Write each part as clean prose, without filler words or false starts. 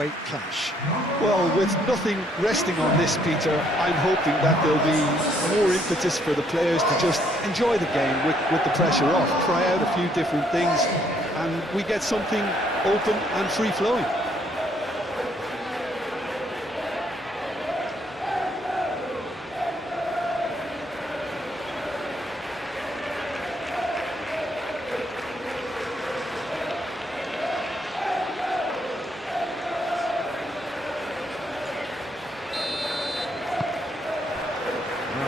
Great clash. Well, with nothing resting on this, Peter, I'm hoping that there'll be more impetus for the players to just enjoy the game with the pressure off, try out a few different things, and we get something open and free-flowing.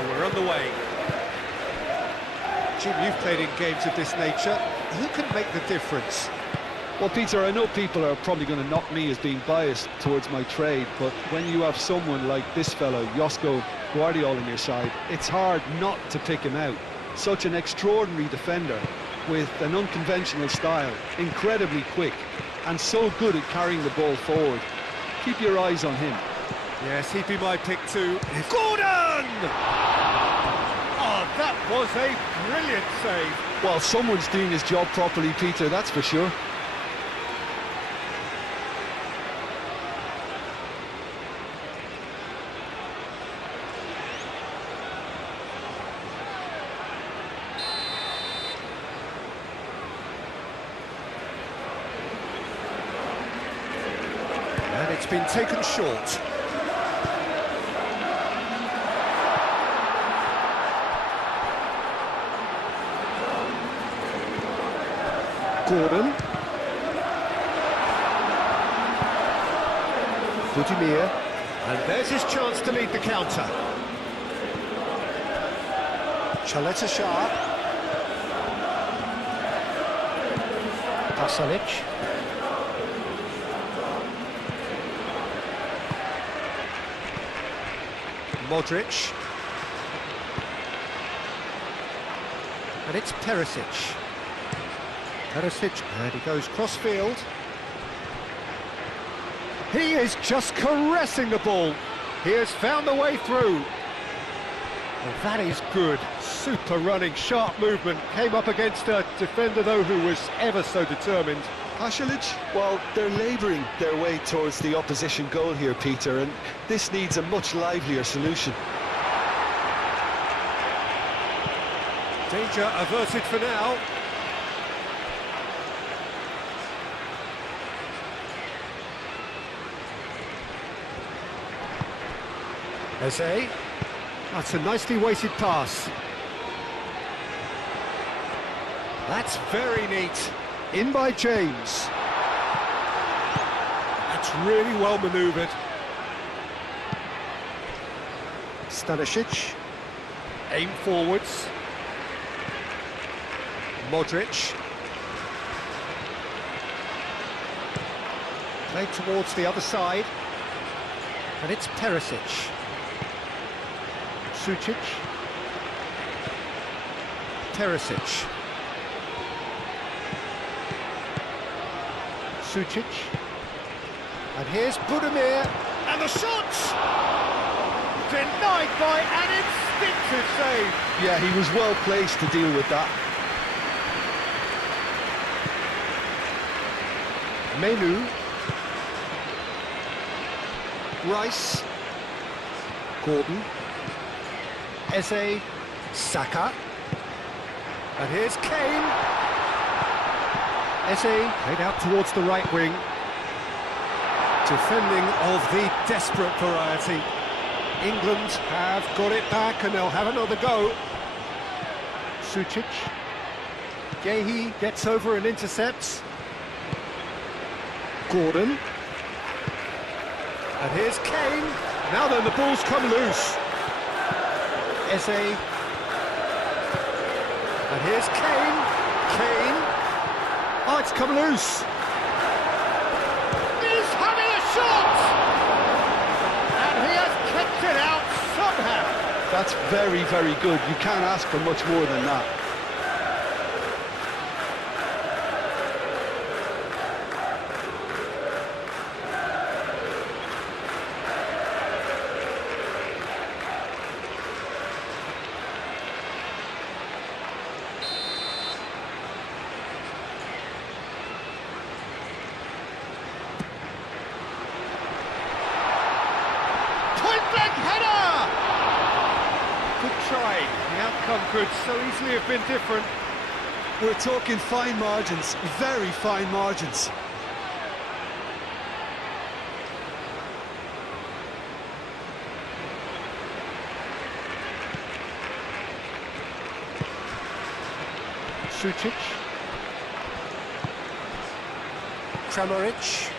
We're on the way. Jim, you've played in games of this nature. Who can make the difference? Well, Peter, I know people are probably going to knock me as being biased towards my trade, but when you have someone like this fellow, Josko Guardiola, on your side, it's hard not to pick him out. Such an extraordinary defender with an unconventional style, incredibly quick, and so good at carrying the ball forward. Keep your eyes on him. Yes, he'd be my pick too. Gordon! Oh, that was a brilliant save. Well, someone's doing his job properly, Peter, that's for sure. And it's been taken short. Gordon. Budimir. And there's his chance to lead the counter. Chaleta Shah. Pasalic. Modric. And it's Perisic. Perisic, and he goes cross-field. He is just caressing the ball. He has found the way through. Well, that is good. Super running, sharp movement. Came up against a defender, though, who was ever so determined. Pasalic, well, they're labouring their way towards the opposition goal here, Peter, and this needs a much livelier solution. Danger averted for now. Eze. That's a nicely weighted pass. That's very neat. In by James. That's really well manoeuvred. Stanisic. Aim forwards. Modric. Played towards the other side. And it's Perisic. Sucic. Perisic. Sucic. And here's Budimir. And the shot! Denied by an instinctive save. Yeah, he was well placed to deal with that. Menu. Rice. Gordon. Eze. Saka. And here's Kane. Eze played out towards the right wing. Defending of the desperate variety. England have got it back and they'll have another go. Sucic. Gehi gets over and intercepts. Gordon. And here's Kane. Now then, the ball's come loose. Eze. And here's Kane. Kane. Oh, it's come loose. He's having a shot! And he has kicked it out somehow. That's very, very good. You can't ask for much more than that. point-blank header! Good try. The outcome could so easily have been different. We're talking fine margins, very fine margins. Sučić. Kramaric.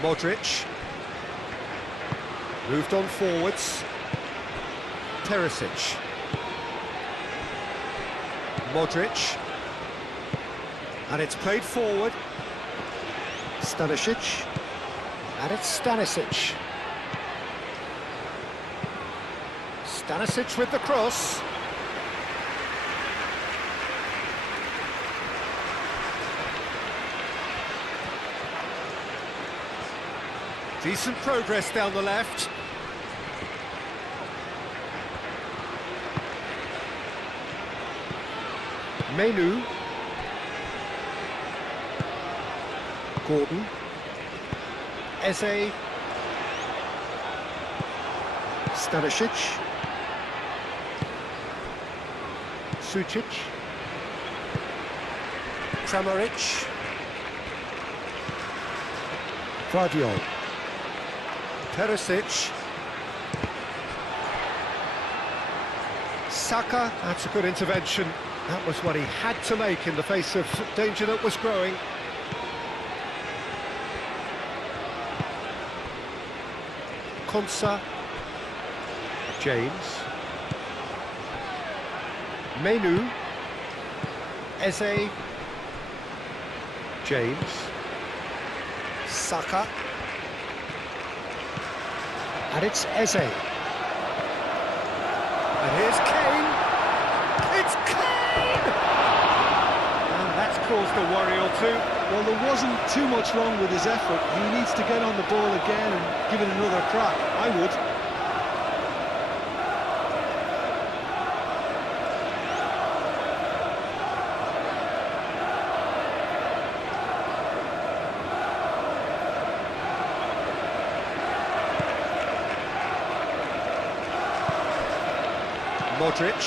Modric. Moved on forwards. Perisic. Modric. And it's played forward. Stanisic. And it's Stanisic. Stanisic with the cross. Decent progress down the left. Menu. Gordon. Eze. Stanisic. Sučić. Kramaric. Vidio. Perisic. Saka, that's a good intervention. That was what he had to make in the face of danger that was growing. Konsa. James. Menu. Eze. James. Saka. And it's Eze. And here's Kane. It's Kane! And that's caused a worry or two. Well, there wasn't too much wrong with his effort. He needs to get on the ball again and give it another crack. I would. Modric.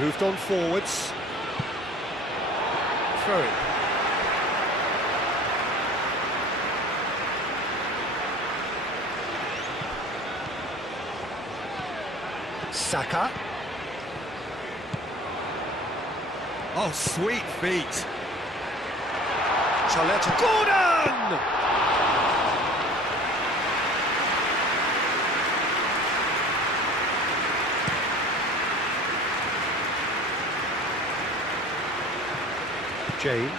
Moved on forwards. Throw it. Saka. Oh, sweet feet. Gordon! James.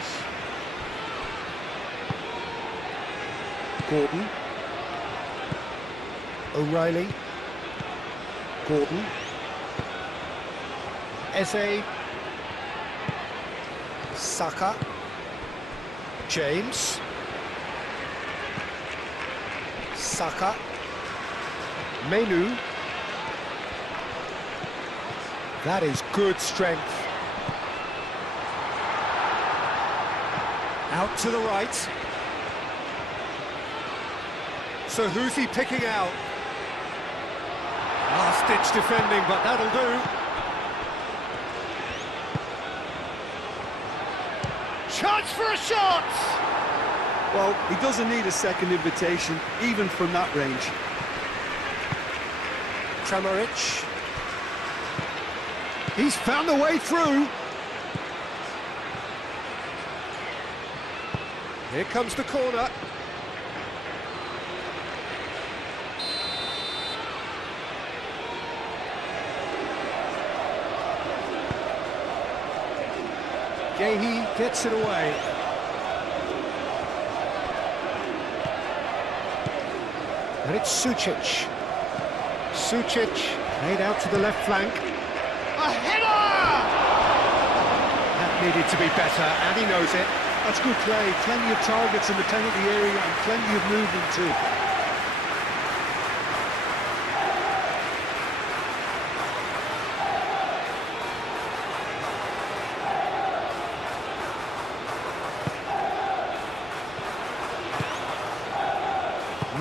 Gordon. O'Reilly. Gordon. Eze. Saka. James. Saka. Menu. That is good strength. Out to the right. So who's he picking out? Last-ditch defending, but that'll do. Chance for a shot! Well, he doesn't need a second invitation, even from that range. Kramaric. He's found a way through. Here comes the corner. Gehi gets it away. And it's Sučić. Sučić played out to the left flank. A header! That needed to be better, and he knows it. That's good play. Plenty of targets in the penalty area and plenty of movement too.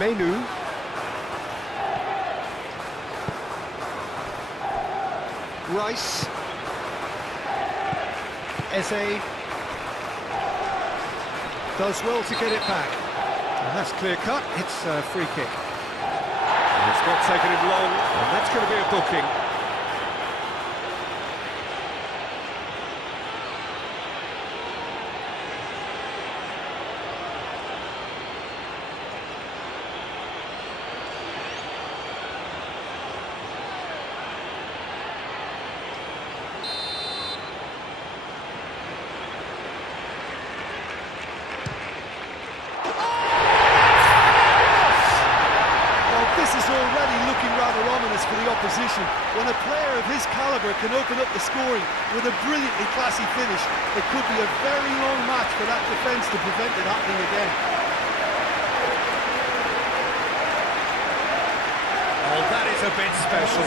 Menu. Rice. Eze. Does well to get it back. And that's clear cut, it's a free kick. And it's not taken him long, and that's going to be a booking. For the opposition, when a player of his calibre can open up the scoring with a brilliantly classy finish, it could be a very long match for that defence to prevent it happening again. Oh, that is a bit special.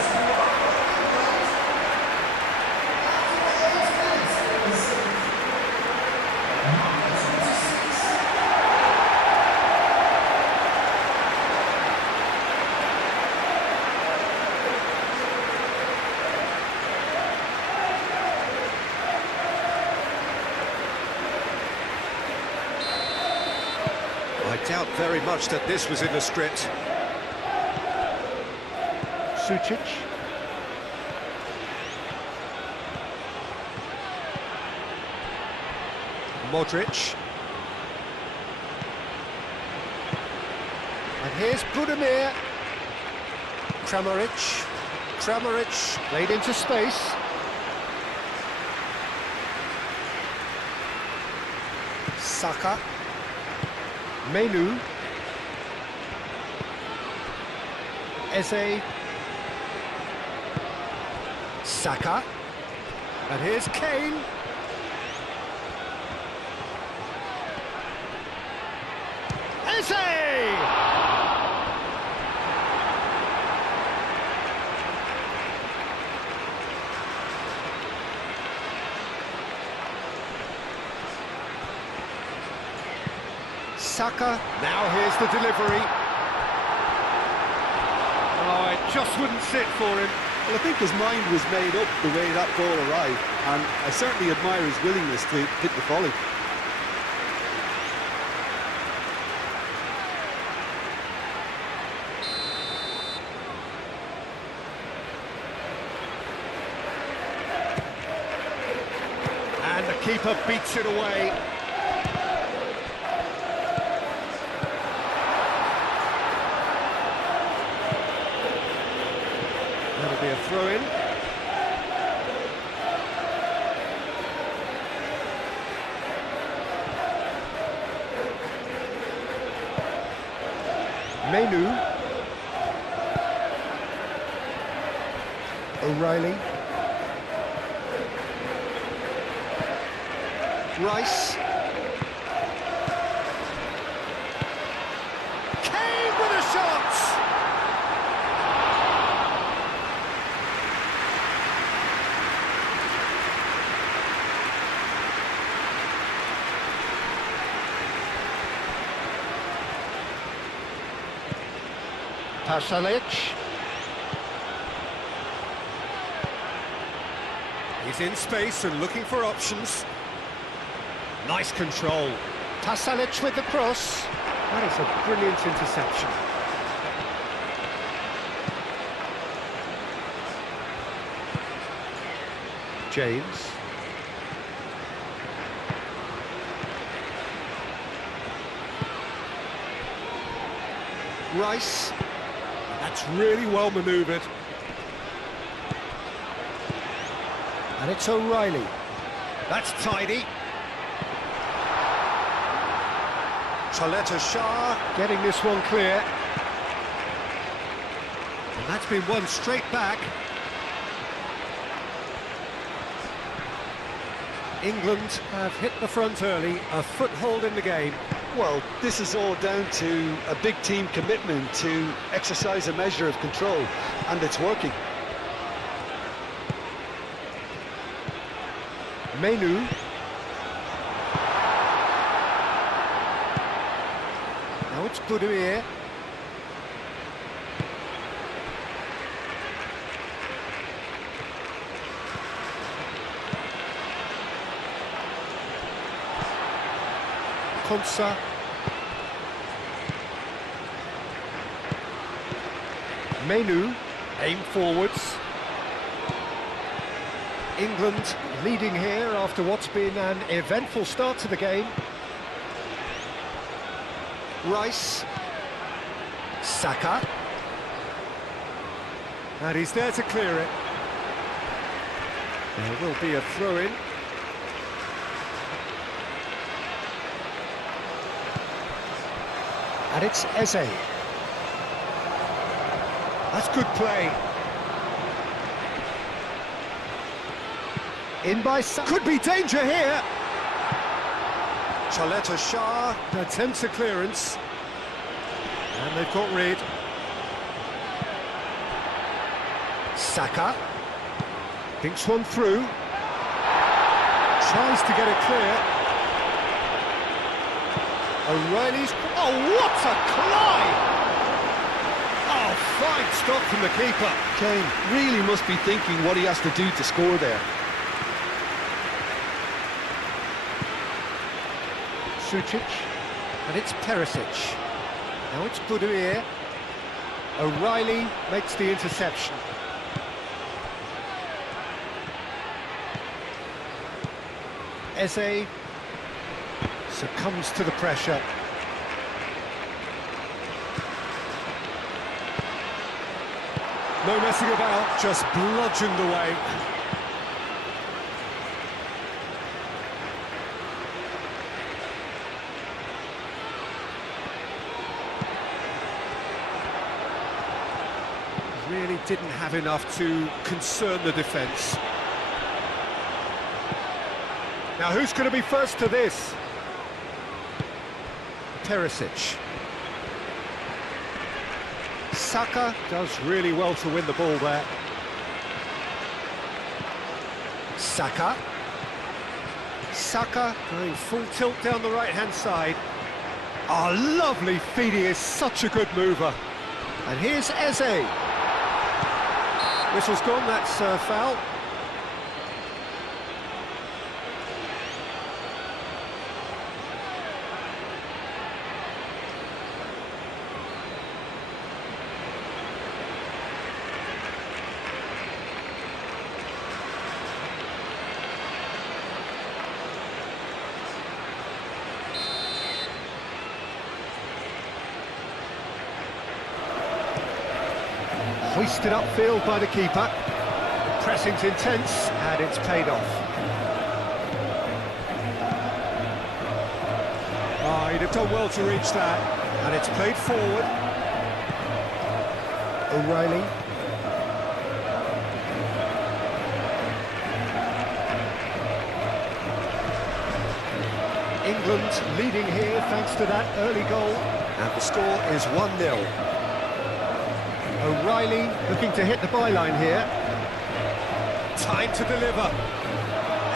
I doubt very much that this was in the script. Sucic. Modric. And here's Budimir. Kramaric. Kramaric played into space. Saka. Menu. Eze. Saka. And here's Kane. Eze! Saka, now here's the delivery. Oh, it just wouldn't sit for him. Well, I think his mind was made up the way that ball arrived, and I certainly admire his willingness to hit the volley. And the keeper beats it away. That'll be a throw-in. Menu. O'Reilly. Rice. Kane with a shot! Pasalic. He's in space and looking for options. Nice control. Pasalic with the cross. That is a brilliant interception. James. Rice. That's really well manoeuvred. And it's O'Reilly. That's tidy. Chaleta Shah getting this one clear. And that's been won straight back. England have hit the front early, a foothold in the game. Well, this is all down to a big team commitment to exercise a measure of control, and it's working. Menu. Now it's Budimir. Konsa. Menu, aim forwards. England leading here after what's been an eventful start to the game. Rice. Saka. And he's there to clear it. There will be a throw-in. And it's Eze. That's good play. In by Saka. Could be danger here. Chaleta Shah attempts a clearance. And they've got rid. Saka. Thinks one through. Tries to get it clear. O'Reilly's... Oh, what a climb! Oh, fine stop from the keeper. Kane really must be thinking what he has to do to score there. Sucic, and it's Perisic. Now it's Budimir. O'Reilly makes the interception. Eze succumbs to the pressure. No messing about, just bludgeoned away. Really didn't have enough to concern the defence. Now who's going to be first to this? Perisic. Saka does really well to win the ball there. Saka. Saka going full tilt down the right-hand side. Oh, lovely feed, he is such a good mover. And here's Eze. Whistle's gone, that's foul. Hoisted upfield by the keeper. Pressing's intense, and it's paid off. Oh, he'd have done well to reach that. And it's played forward. O'Reilly. England leading here thanks to that early goal. And the score is 1-0. O'Reilly looking to hit the byline here. Time to deliver.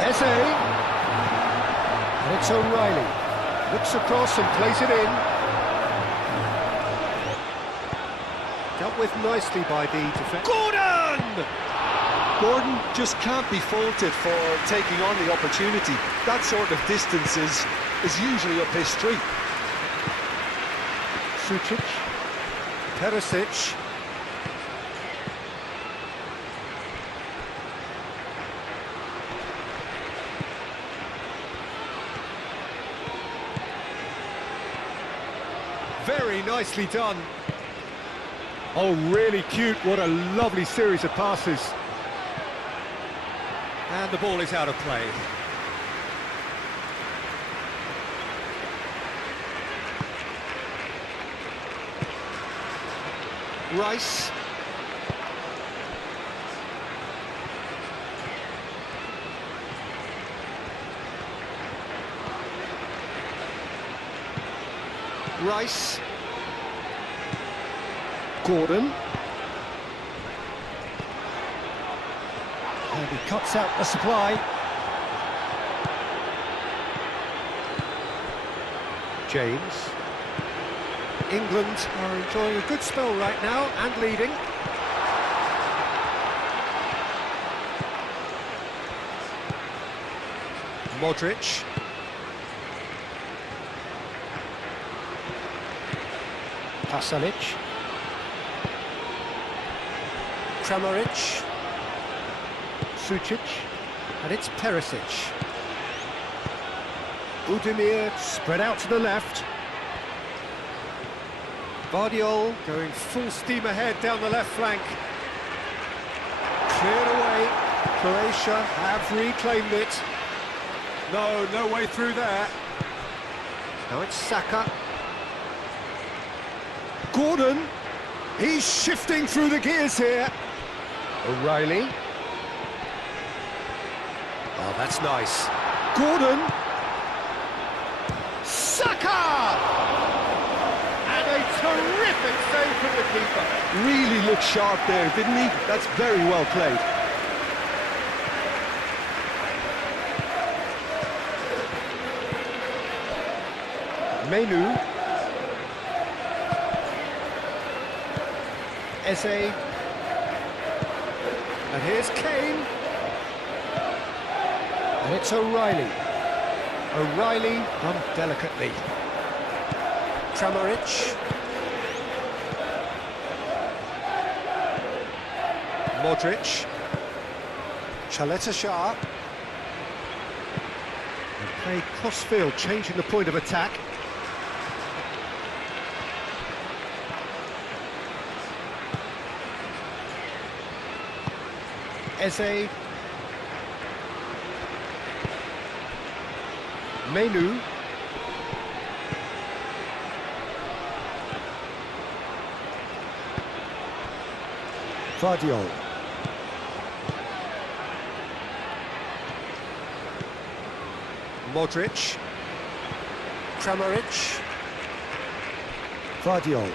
Eze. And it's O'Reilly. Looks across and plays it in. Dealt with nicely by the defence. Gordon! Gordon just can't be faulted for taking on the opportunity. That sort of distance is usually up his street. Sucic. Perisic. Very nicely done. Oh, really cute. What a lovely series of passes. And the ball is out of play. Rice. Rice. Gordon. And he cuts out the supply. James. England are enjoying a good spell right now and leading. Modric. Pasalic. Kramaric. Sucic. And it's Perisic. Udemir spread out to the left. Vidio going full steam ahead down the left flank. Cleared away. Croatia have reclaimed it. No way through there. Now it's Saka. Gordon. He's shifting through the gears here. O'Reilly. Oh, that's nice. Gordon. Saka! And a terrific save from the keeper. Really looked sharp there, didn't he? That's very well played. Menu. Eze. And here's Kane. And it's O'Reilly. O'Reilly done delicately. Kramaric. Modric. Chaleta-Shah. And play cross-field, changing the point of attack. Eze. Menu. Vidio. Modric. Kramaric. Vidio.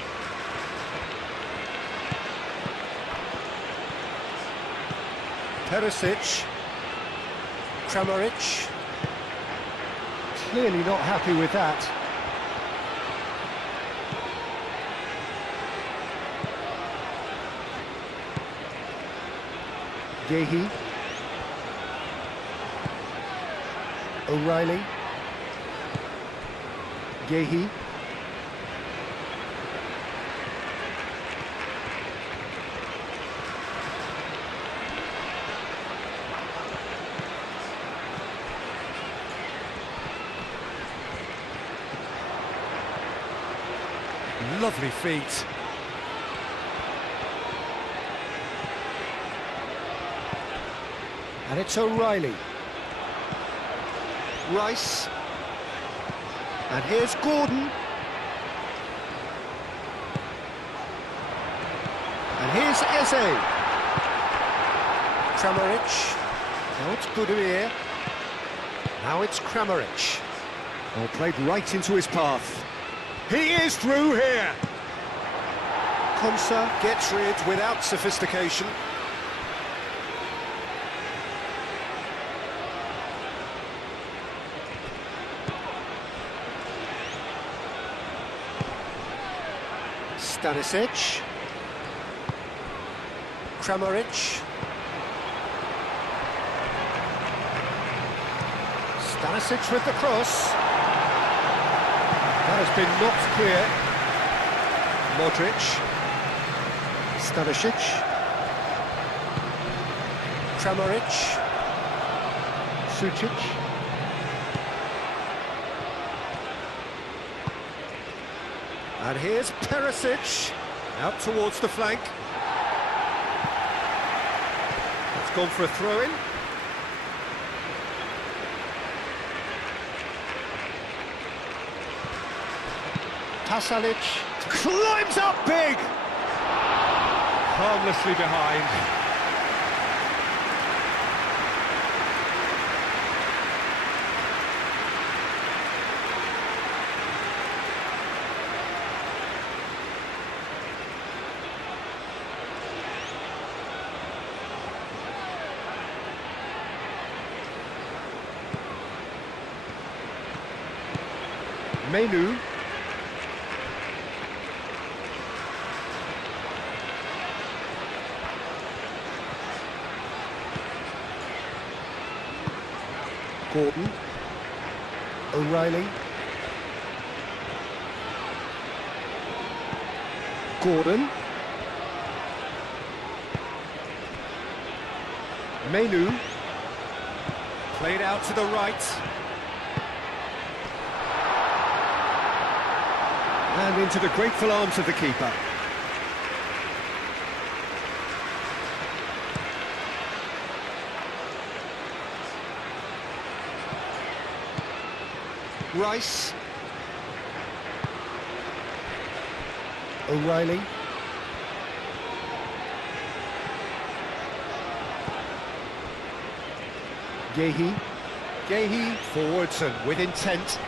Perisic. Kramaric. Clearly not happy with that. Yehi. O'Reilly. Yehi. Lovely feet. And it's O'Reilly. Rice. And here's Gordon. And here's Eze. Kramaric. Now it's Budimir. Now it's Kramaric. All played right into his path. He is through here. Konsa gets rid without sophistication. Stanisic. Kramaric. Stanisic with the cross. That has been knocked clear. Modric. Stanisic. Kramaric. Sucic. And here's Perisic. Out towards the flank. It's gone for a throw-in. Pasalic climbs up big! Harmlessly behind. Menu. Gordon. O'Reilly. Gordon. Menu. Played out to the right. And into the grateful arms of the keeper. Rice. O'Reilly. Gehi forwards and with intent.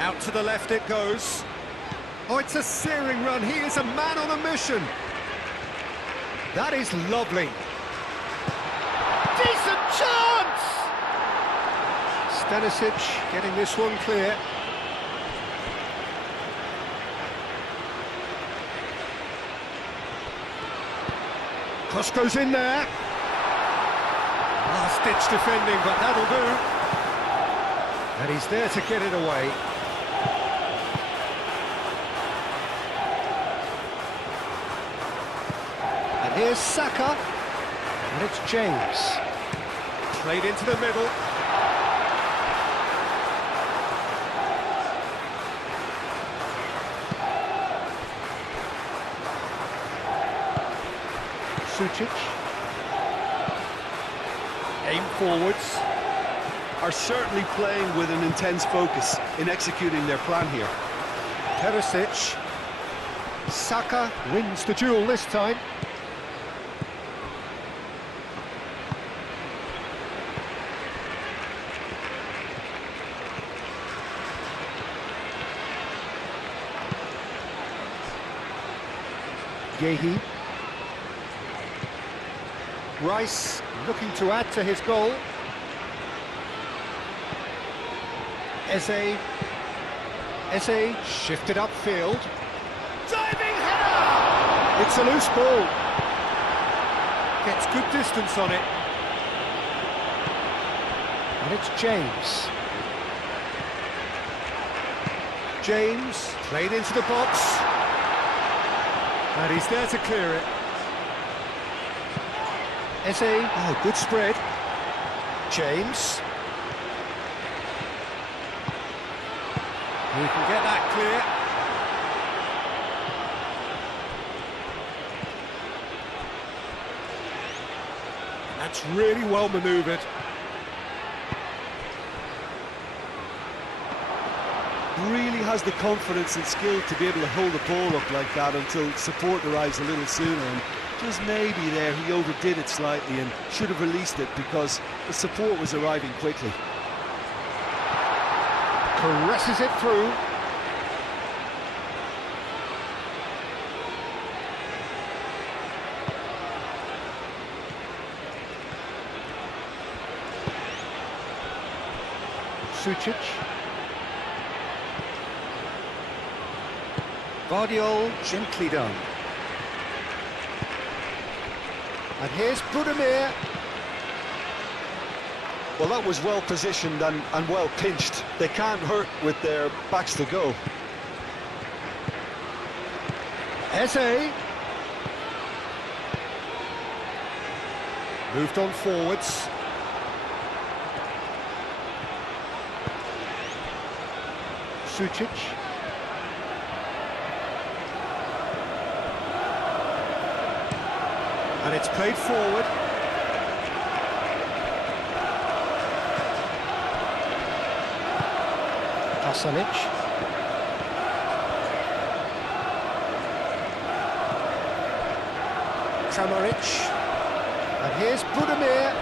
Out to the left it goes. Oh, it's a searing run. He is a man on a mission. That is lovely. Decent chance! Stanisic getting this one clear. Cross goes in there. Last-ditch defending, but that'll do. And he's there to get it away. And here's Saka. And it's James. Played into the middle. Sucic. Aim forwards. Are certainly playing with an intense focus in executing their plan here. Perisic. Saka wins the duel this time. Gehi. Rice looking to add to his goal. Eze shifted upfield. Diving header! It's a loose ball. Gets good distance on it. And it's James. James played into the box. And he's there to clear it. Eze, oh, good spread. James. He can get that clear. That's really well manoeuvred. Really has the confidence and skill to be able to hold the ball up like that until support arrives a little sooner. And just maybe there he overdid it slightly and should have released it because the support was arriving quickly. Caresses it through. Sucic. Vidio gently done. And here's Budimir. Well, that was well positioned and well pinched. They can't hurt with their backs to go. Eze. Moved on forwards. Sucic. And it's played forward. Pasalic. Kramaric. And here's Budimir.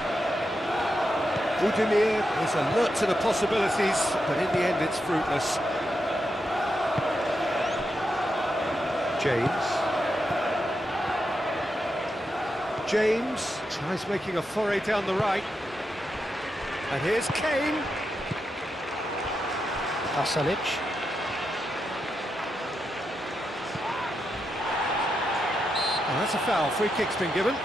Budimir is alert to the possibilities, but in the end it's fruitless. James tries making a foray down the right. And here's Kane. Pasalic. Oh, that's a foul. Free kick's been given.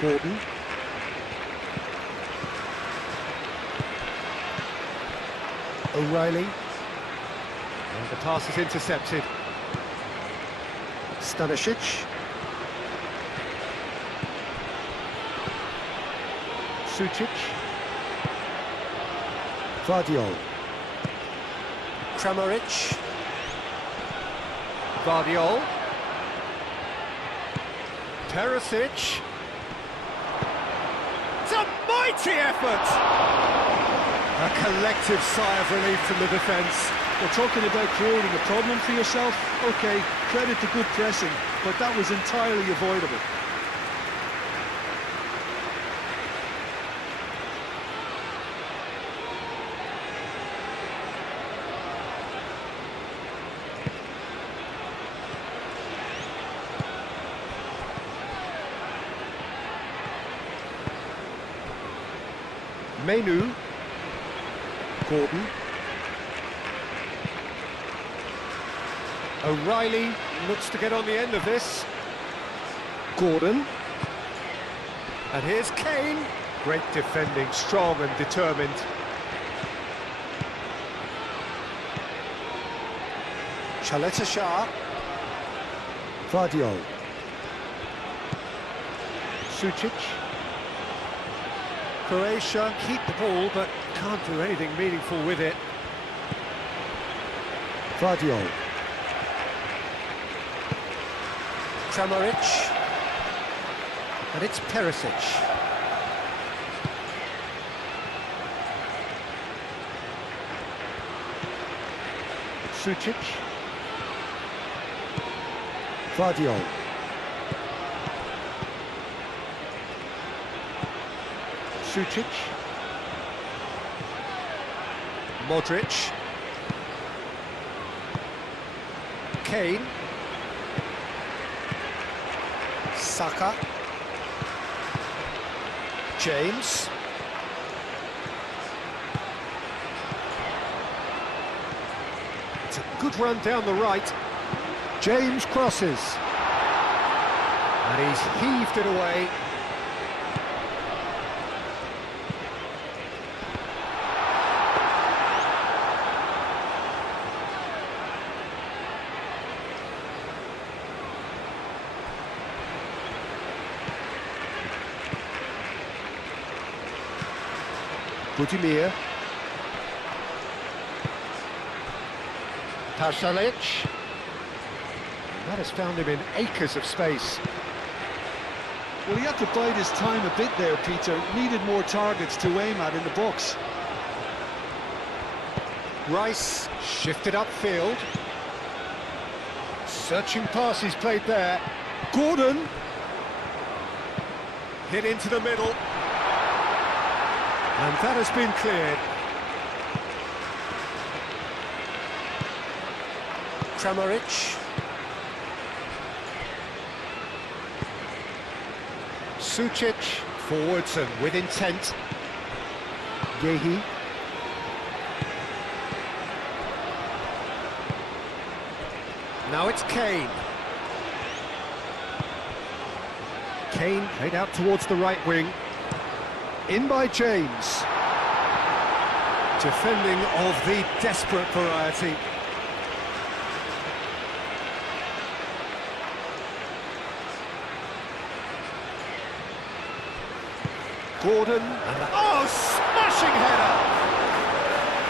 Gordon. O'Reilly. And the pass is intercepted. Stanisic. Sucic. Vidio. Kramaric. Vidio. Perisic. It's a mighty effort! A collective sigh of relief from the defence. We're talking about creating a problem for yourself. OK, credit to good pressing, but that was entirely avoidable. Menu. Gordon. O'Reilly looks to get on the end of this. Gordon. And here's Kane. Great defending, strong and determined. Chaleta Shah. Vidio. Sucic. Croatia keep the ball, but can't do anything meaningful with it. Vidio. Kramaric. And it's Perisic. Sucic. Vidio. Sucic. Modric. Kane. Saka. James. It's a good run down the right. James crosses. And he's heaved it away. Budimir. Pasalic. That has found him in acres of space. Well, he had to bide his time a bit there, Peter. Needed more targets to aim at in the box. Rice shifted upfield. Searching pass he's played there. Gordon. Hit into the middle. And that has been cleared. Kramaric. Sucic, forwards and with intent. Yehi. Now it's Kane. Kane played out towards the right wing. In by James. Defending of the desperate variety. Gordon. Oh, smashing header!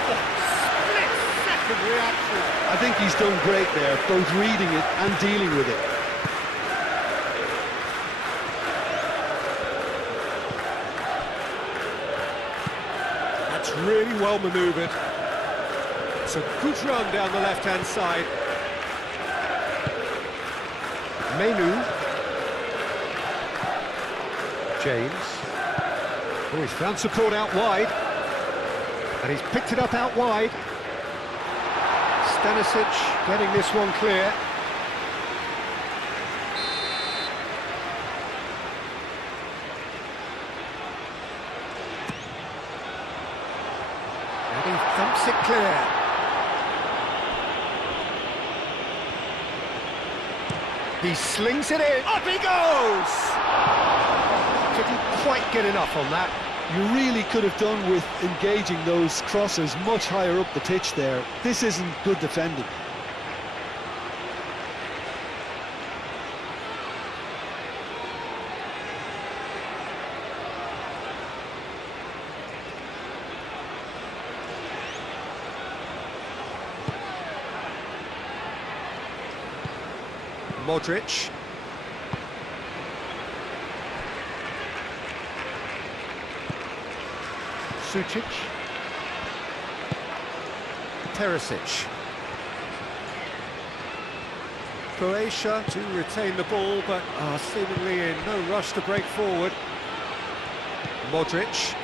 Oh, split-second reaction. I think he's done great there, both reading it and dealing with it. Really well manoeuvred. It's a good run down the left-hand side. Menu. James. Oh, he's found support out wide. And he's picked it up out wide. Stanisic getting this one clear. And he thumps it clear. He slings it in. Up he goes! Didn't quite get enough on that. You really could have done with engaging those crosses much higher up the pitch there. This isn't good defending. Modric. Sucic. Perisic. Croatia to retain the ball, but are seemingly in no rush to break forward. Modric.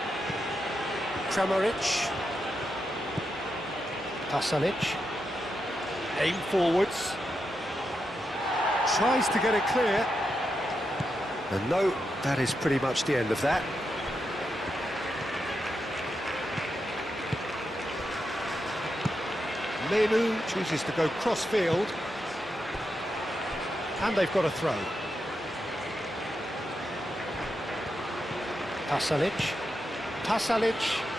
Kramaric. Pasalic. Aim forwards. Tries to get it clear. And no, that is pretty much the end of that. Menu chooses to go cross-field. And they've got a throw. Pasalic. Pasalic.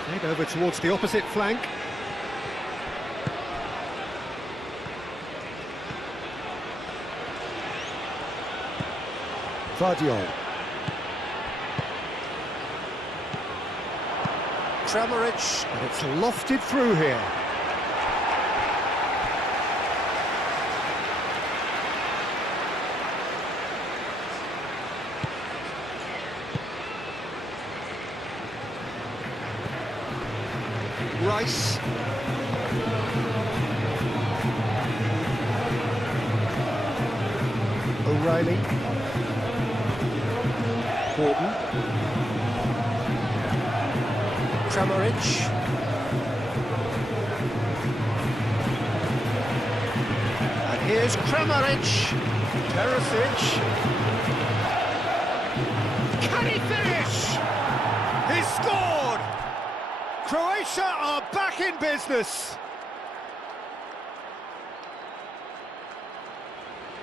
Head over towards the opposite flank. Vidio. Kramaric, and it's lofted through here. Rice. O'Reilly. Gordon. Kramaric. And here's Kramaric. Perisic. Can he finish? He's scored! Croatia are back in business.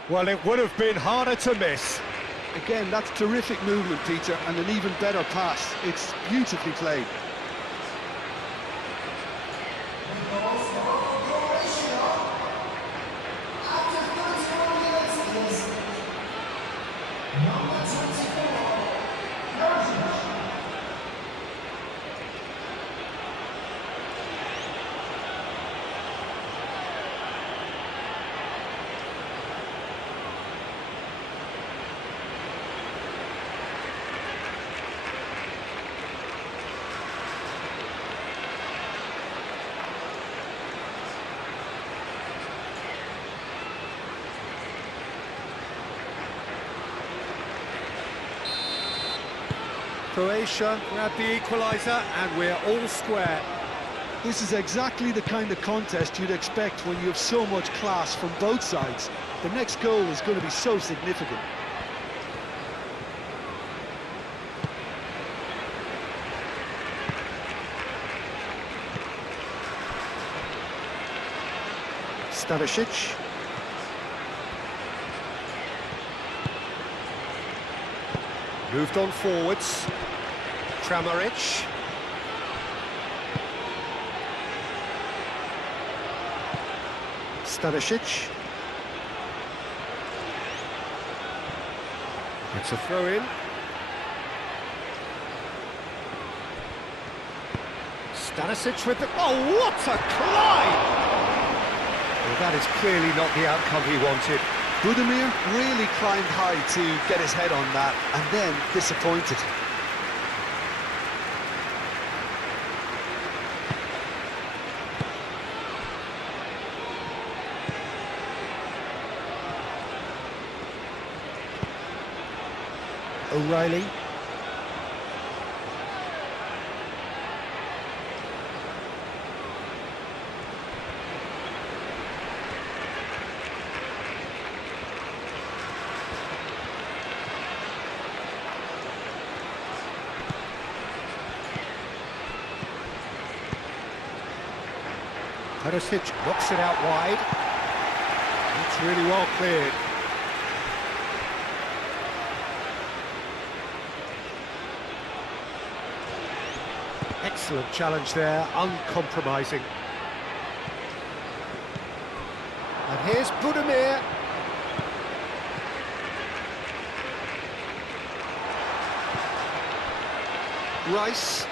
Well, it would have been harder to miss. Again, that's terrific movement, Peter, and an even better pass. It's beautifully played. Croatia grab the equaliser and we're all square. This is exactly the kind of contest you'd expect when you have so much class from both sides. The next goal is going to be so significant. Stanisic. Moved on forwards. Kramaric. Stanisic. It's a throw-in. Stanisic with the... Oh, what a climb! Well, that is clearly not the outcome he wanted. Budimir really climbed high to get his head on that, and then disappointed. O'Reilly. Perisic knocks it out wide. It's really well cleared. Excellent challenge there, uncompromising. And here's Budimir. Rice.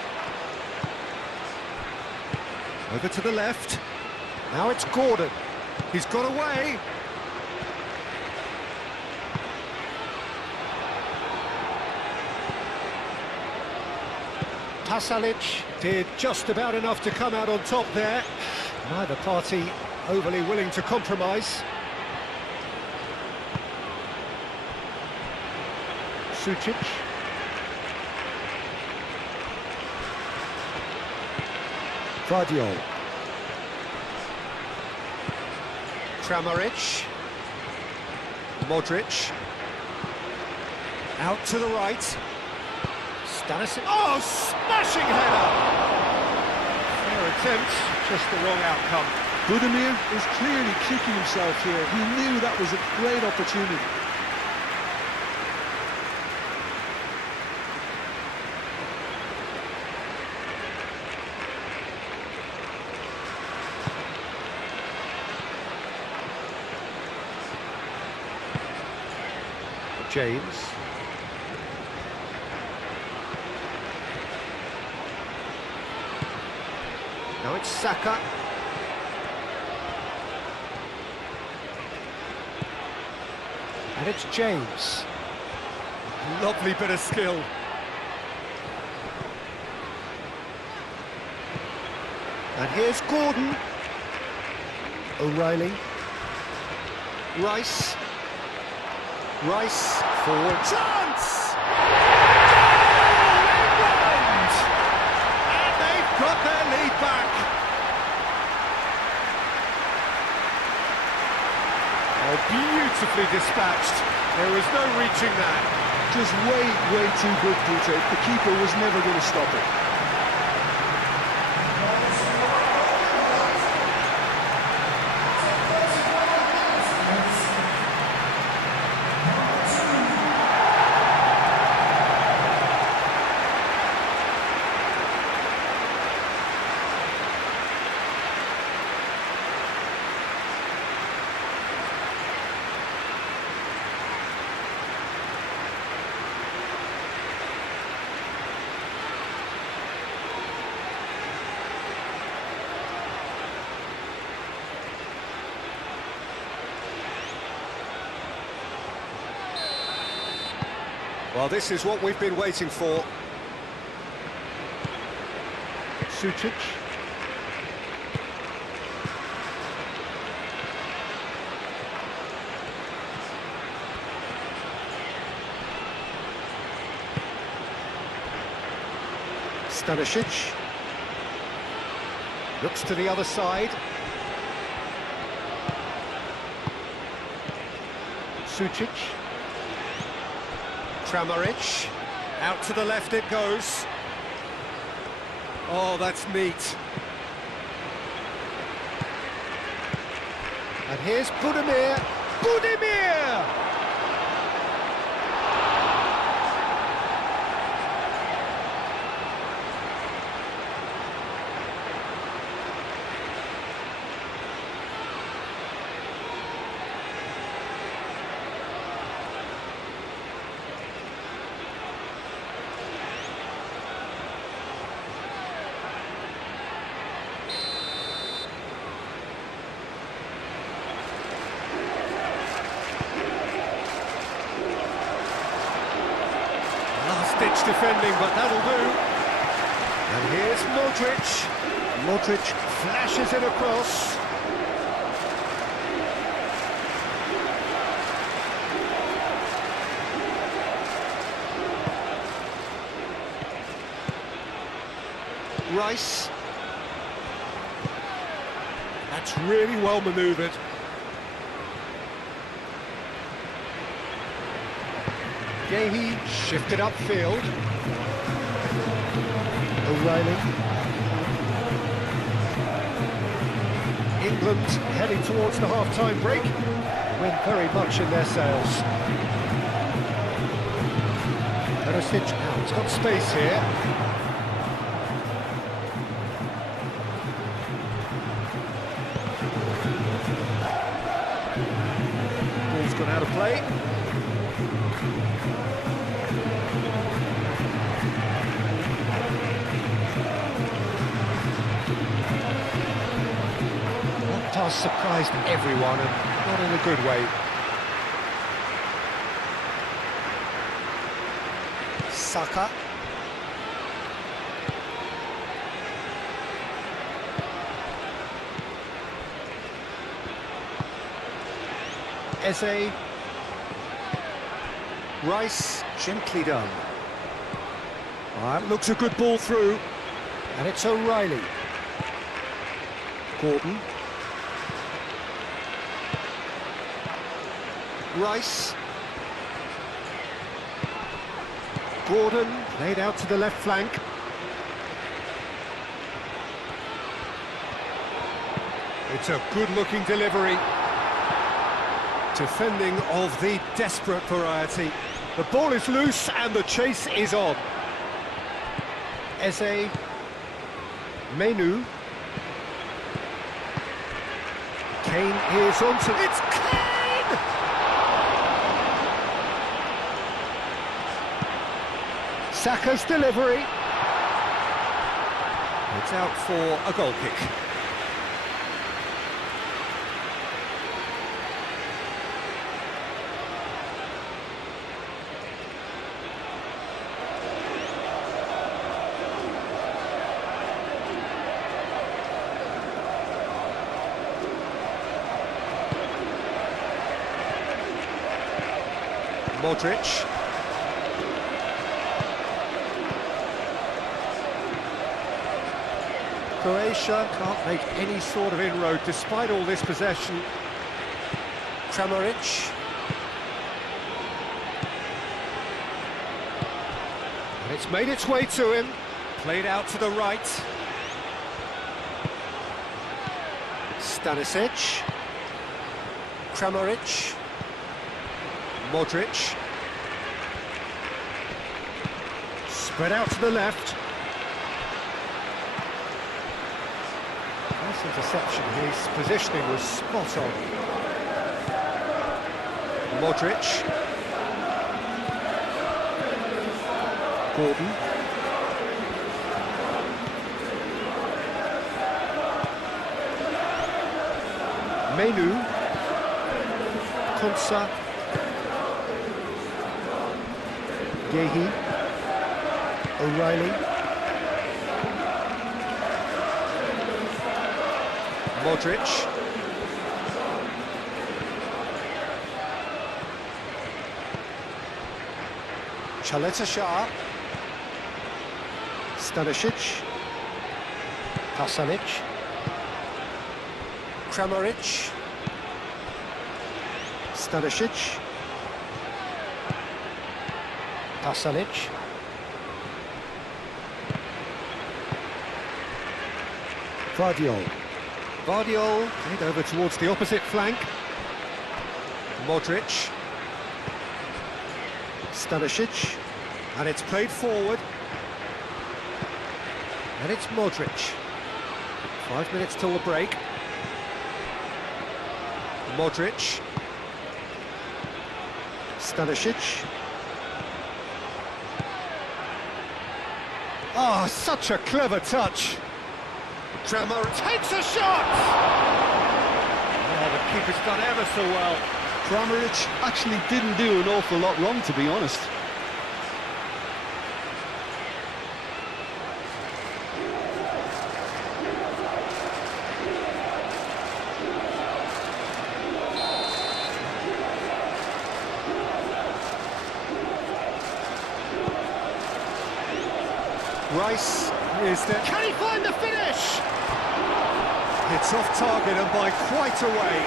Over to the left. Now it's Gordon. He's got away. Pasalic did just about enough to come out on top there. Neither party overly willing to compromise. Sucic. Vidio. Kramaric. Modric. Out to the right. Stanisic. Oh, smashing header! Fair attempt, just the wrong outcome. Budimir is clearly kicking himself here. He knew that was a great opportunity. James. Now it's Saka. And it's James. Lovely bit of skill. And here's Gordon. O'Reilly. Rice. Rice, forward, chance! England! And they've got their lead back. Oh, beautifully dispatched. There was no reaching that. Just way too good, Peter. The keeper was never going to stop it. Well, this is what we've been waiting for. Sucic. Stanisic. Looks to the other side. Sucic. Kramaric, out to the left it goes. Oh, that's neat. And here's Budimir. Budimir! Last-ditch defending, but that'll do. And here's Modric. Modric flashes it across. Rice. That's really well manoeuvred. Gahey shifted upfield. O'Reilly. England heading towards the half-time break. Went very much in their sails. Perisic now, it's got space here. gone out of play. That pass surprised everyone, and not in a good way. Saka. Eze. Rice, gently done. That looks a good ball through. And it's O'Reilly. Gordon. Rice. Gordon, played out to the left flank. It's a good-looking delivery. Defending of the desperate variety. The ball is loose and the chase is on. Eze. Menu. Kane is onto... It's Kane! Saka's delivery. It's out for a goal kick. Modric. Croatia can't make any sort of inroad despite all this possession. Kramaric. And it's made its way to him. Played out to the right. Stanisic. Kramaric. Modric. Spread out to the left. Nice interception. His positioning was spot on. Modric. Gordon. Menu. Konsa. Yehi. O'Reilly. Modric. Chaleta Shah. Stanisic. Pasalic. Kramaric. Stanisic. Pasalic. Vidio played over towards the opposite flank. Modric. Stanisic. And it's played forward. And it's Modric. 5 minutes till the break. Modric. Stanisic. Oh, such a clever touch. Tremor takes a shot! Oh, the keeper's done ever so well. Kramaric actually didn't do an awful lot wrong, to be honest. Rice is there. Can he find the finish? It's off target and by quite a way.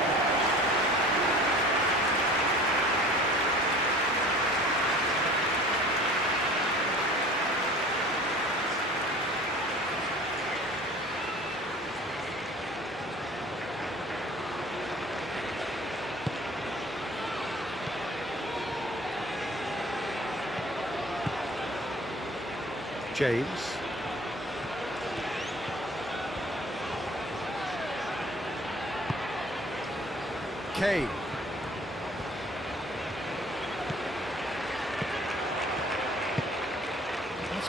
James. Kane.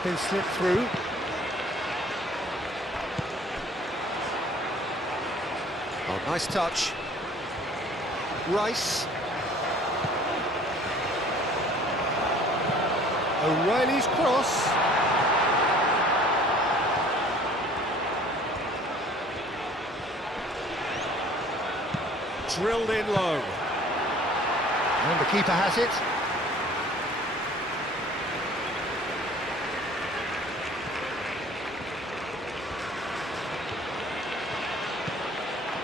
been slipped through. Oh, nice touch. Rice. O'Reilly's cross. Drilled in low. And the keeper has it.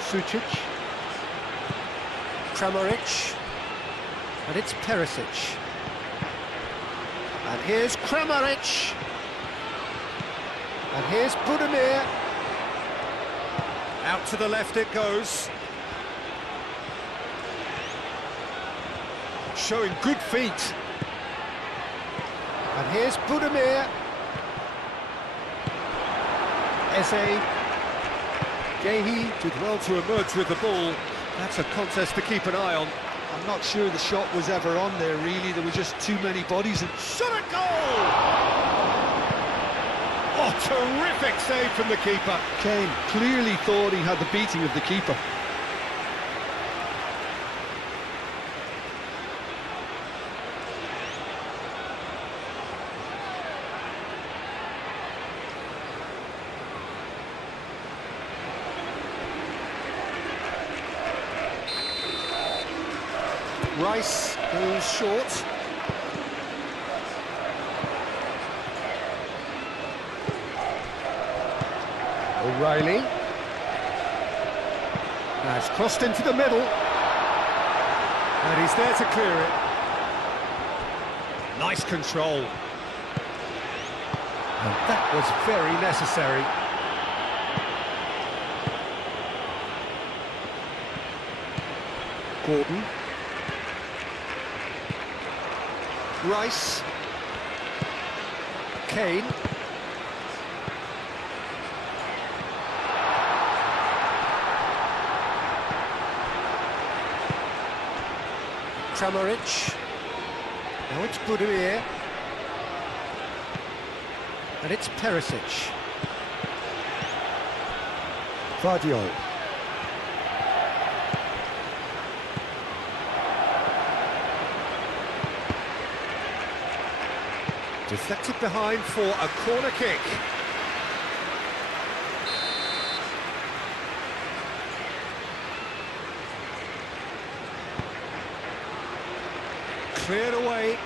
Sucic. Kramaric. And it's Perisic. And here's Kramaric. And here's Budimir. Out to the left it goes. Showing good feet. And here's Budimir. Eze. Gehi did well to emerge with the ball. That's a contest to keep an eye on. I'm not sure the shot was ever on there, really. There were just too many bodies. And Shot at goal! Oh, terrific save from the keeper. Kane clearly thought he had the beating of the keeper. Rice goes short. O'Reilly. Now it's crossed into the middle. And he's there to clear it. Nice control. And that was very necessary. Gordon. Rice. Kane. Kramaric. Now it's Budimir. And it's Perisic. Vidio. Deflected behind for a corner kick. Cleared away.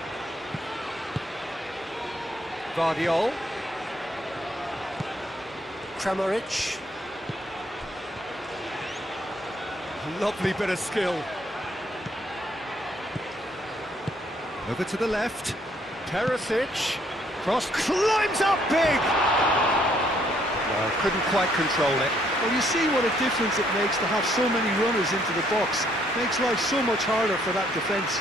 Vidio. Kramaric. Lovely bit of skill. Over to the left. Perisic. Cross climbs up big. Well, couldn't quite control it. Well, you see what a difference it makes to have so many runners into the box. Makes life so much harder for that defence.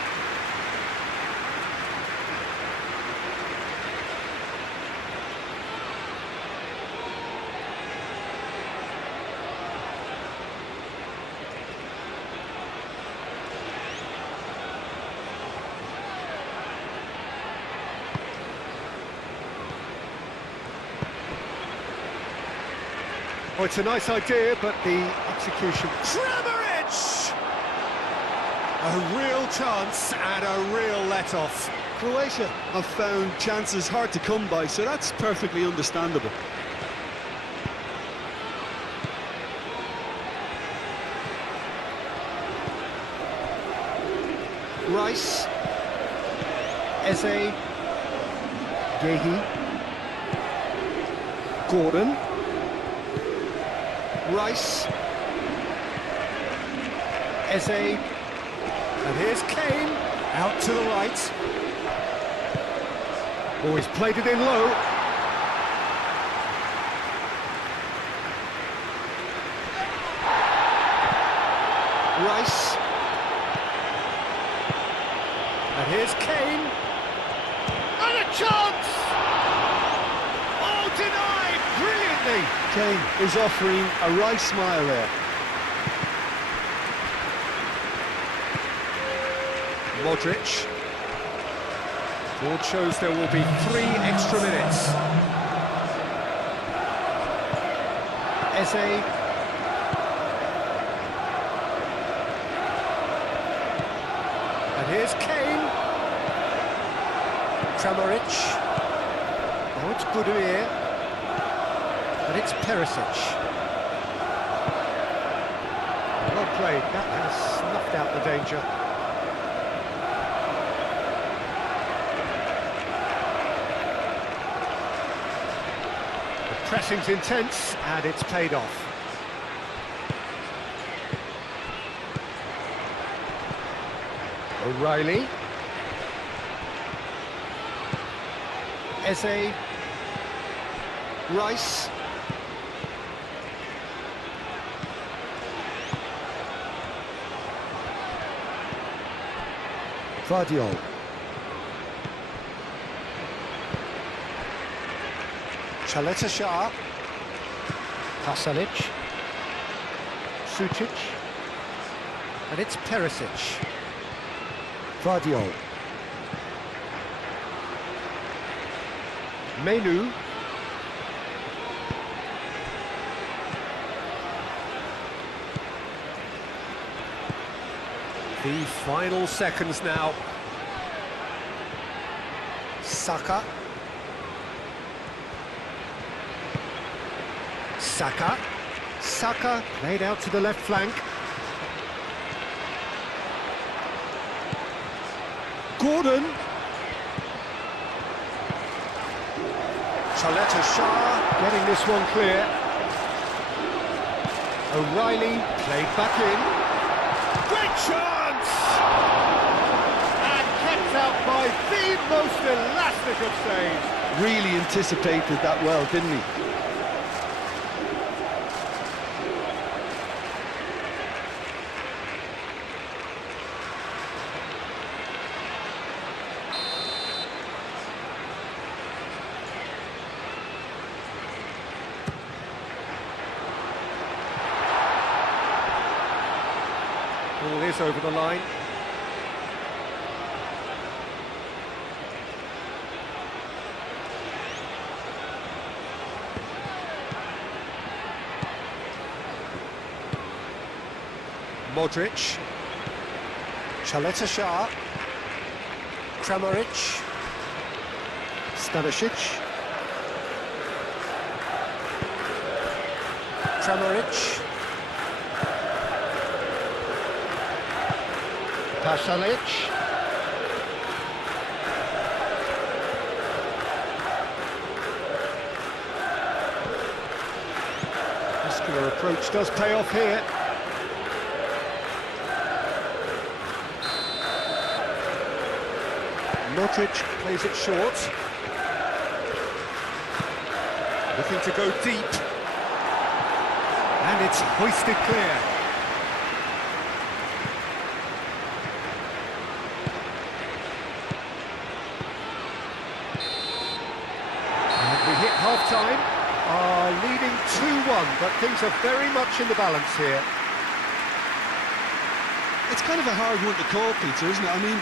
Oh, it's a nice idea, but the execution... Kramaric! A real chance and a real let-off. Croatia have found chances hard to come by, so that's perfectly understandable. Rice. Eze. Gehi. Gordon. Rice. Eze. And here's Kane. Out to the right. Oh, he's played it in low. Rice. And here's Kane. And a chance! Oh, denied brilliantly. Kane is offering a right smile there. Modric. Board shows there will be 3 extra minutes. Eze. And here's Kane. Kramaric. Oh, it's Budimir. And it's Perisic. Well played. That has snuffed out the danger. The pressing's intense, and it's paid off. O'Reilly. Eze. Rice. Vidio. Chaleta Shah. Pasalic. Sucic. And it's Perisic. Vidio. Menu. The final seconds now. Saka. Saka played out to the left flank. Gordon. Chaleta Shah getting this one clear. O'Reilly played back in. Great chance! And kept out by the most elastic of saves. Really anticipated that well, didn't he? Ball is over the line. Modric. Chaleta Shah. Kramaric. Stanisic. Kramaric. Pasalic. Muscular approach does pay off here. Modric plays it short. Looking to go deep. And it's hoisted clear. Half-time are leading 2-1, but things are very much in the balance here. It's kind of a hard one to call, Peter, isn't it? I mean,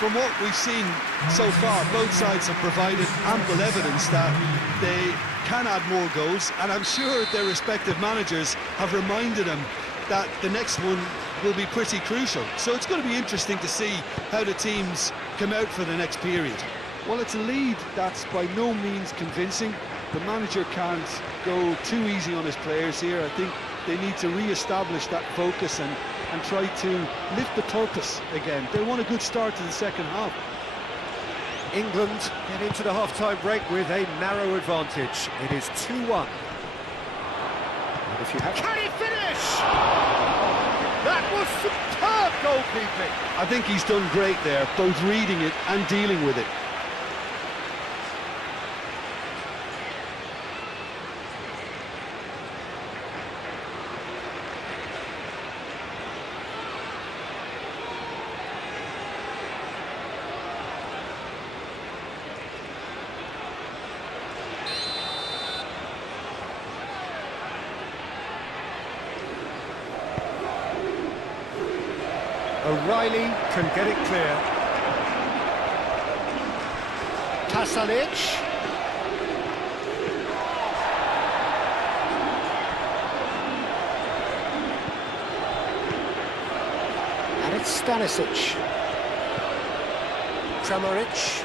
from what we've seen so far, both sides have provided ample evidence that they can add more goals, and I'm sure their respective managers have reminded them that the next one will be pretty crucial. So it's going to be interesting to see how the teams come out for the next period. Well, it's a lead that's by no means convincing. The manager can't go too easy on his players here. I think they need to re-establish that focus and try to lift the purpose again. They want a good start to the second half. England get into the half-time break with a narrow advantage. It is 2-1. And if you have... Can he finish? That was superb goalkeeping. I think he's done great there, both reading it and dealing with it. O'Reilly can get it clear. Pasalic. And it's Stanisic. Kramaric.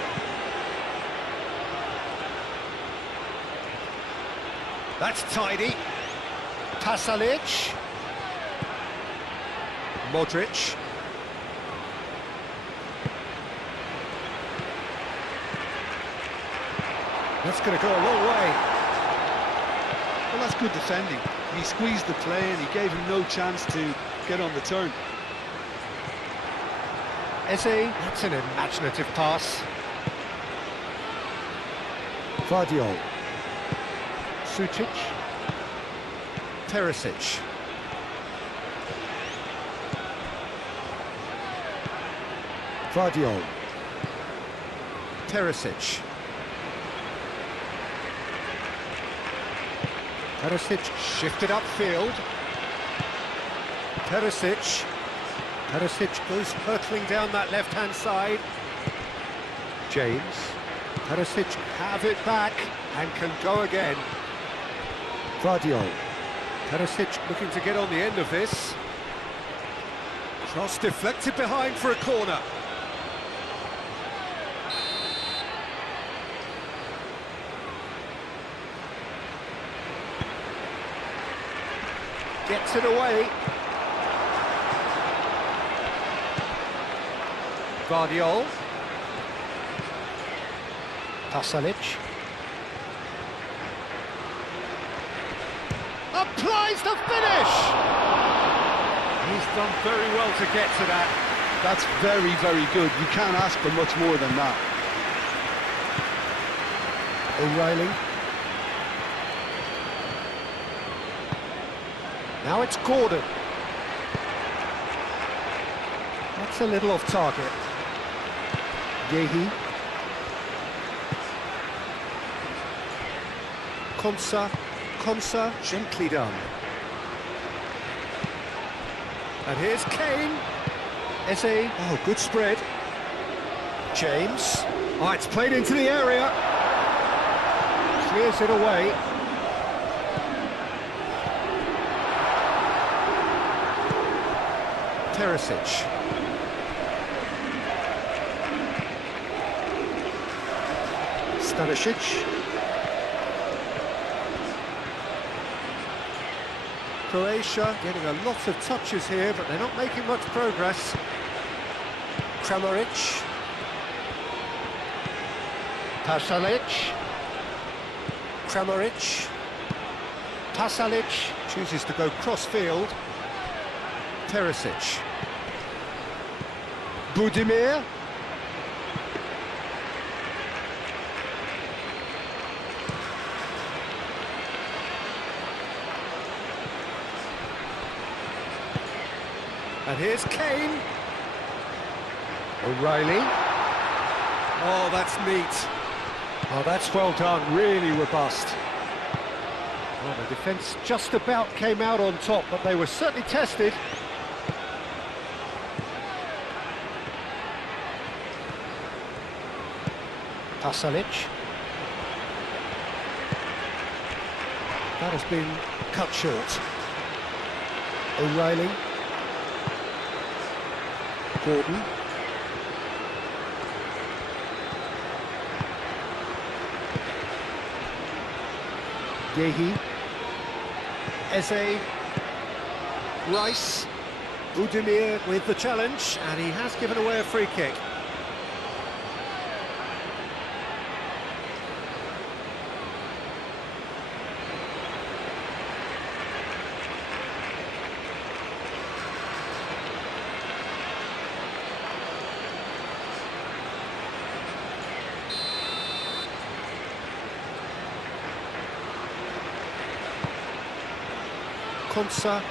That's tidy. Pasalic. Modric. That's going to go a long way. Well, that's good defending. He squeezed the play and he gave him no chance to get on the turn. Eze, that's an imaginative pass. Vidio. Sucic. Perisic. Vidio. Perisic. Perisic shifted upfield. Perisic. Perisic goes hurtling down that left-hand side. James. Perisic have it back and can go again. Vidio. Perisic looking to get on the end of this. Cross deflected behind for a corner. Gets it away. Vidio. Pasalic. Applies the finish! He's done very well to get to that. That's very, very good. You can't ask for much more than that. O'Reilly. Now it's Gordon. That's a little off target. Yehi. Konsa, gently done. And here's Kane. Eze, oh, good spread. James. Oh, it's played into the area. Clears it away. Perisic. Stanisic. Croatia getting a lot of touches here, but they're not making much progress. Kramaric. Pasalic. Kramaric. Pasalic chooses to go cross-field. Perisic. Budimir. And here's Kane. O'Reilly. Oh, that's neat. Oh, that's well done, really robust. Well, the defence just about came out on top, but they were certainly tested. Pasalic. That has been cut short. O'Reilly. Gordon. Yehi. Eze. Rice. Budimir with the challenge, and he has given away a free kick. Konsa.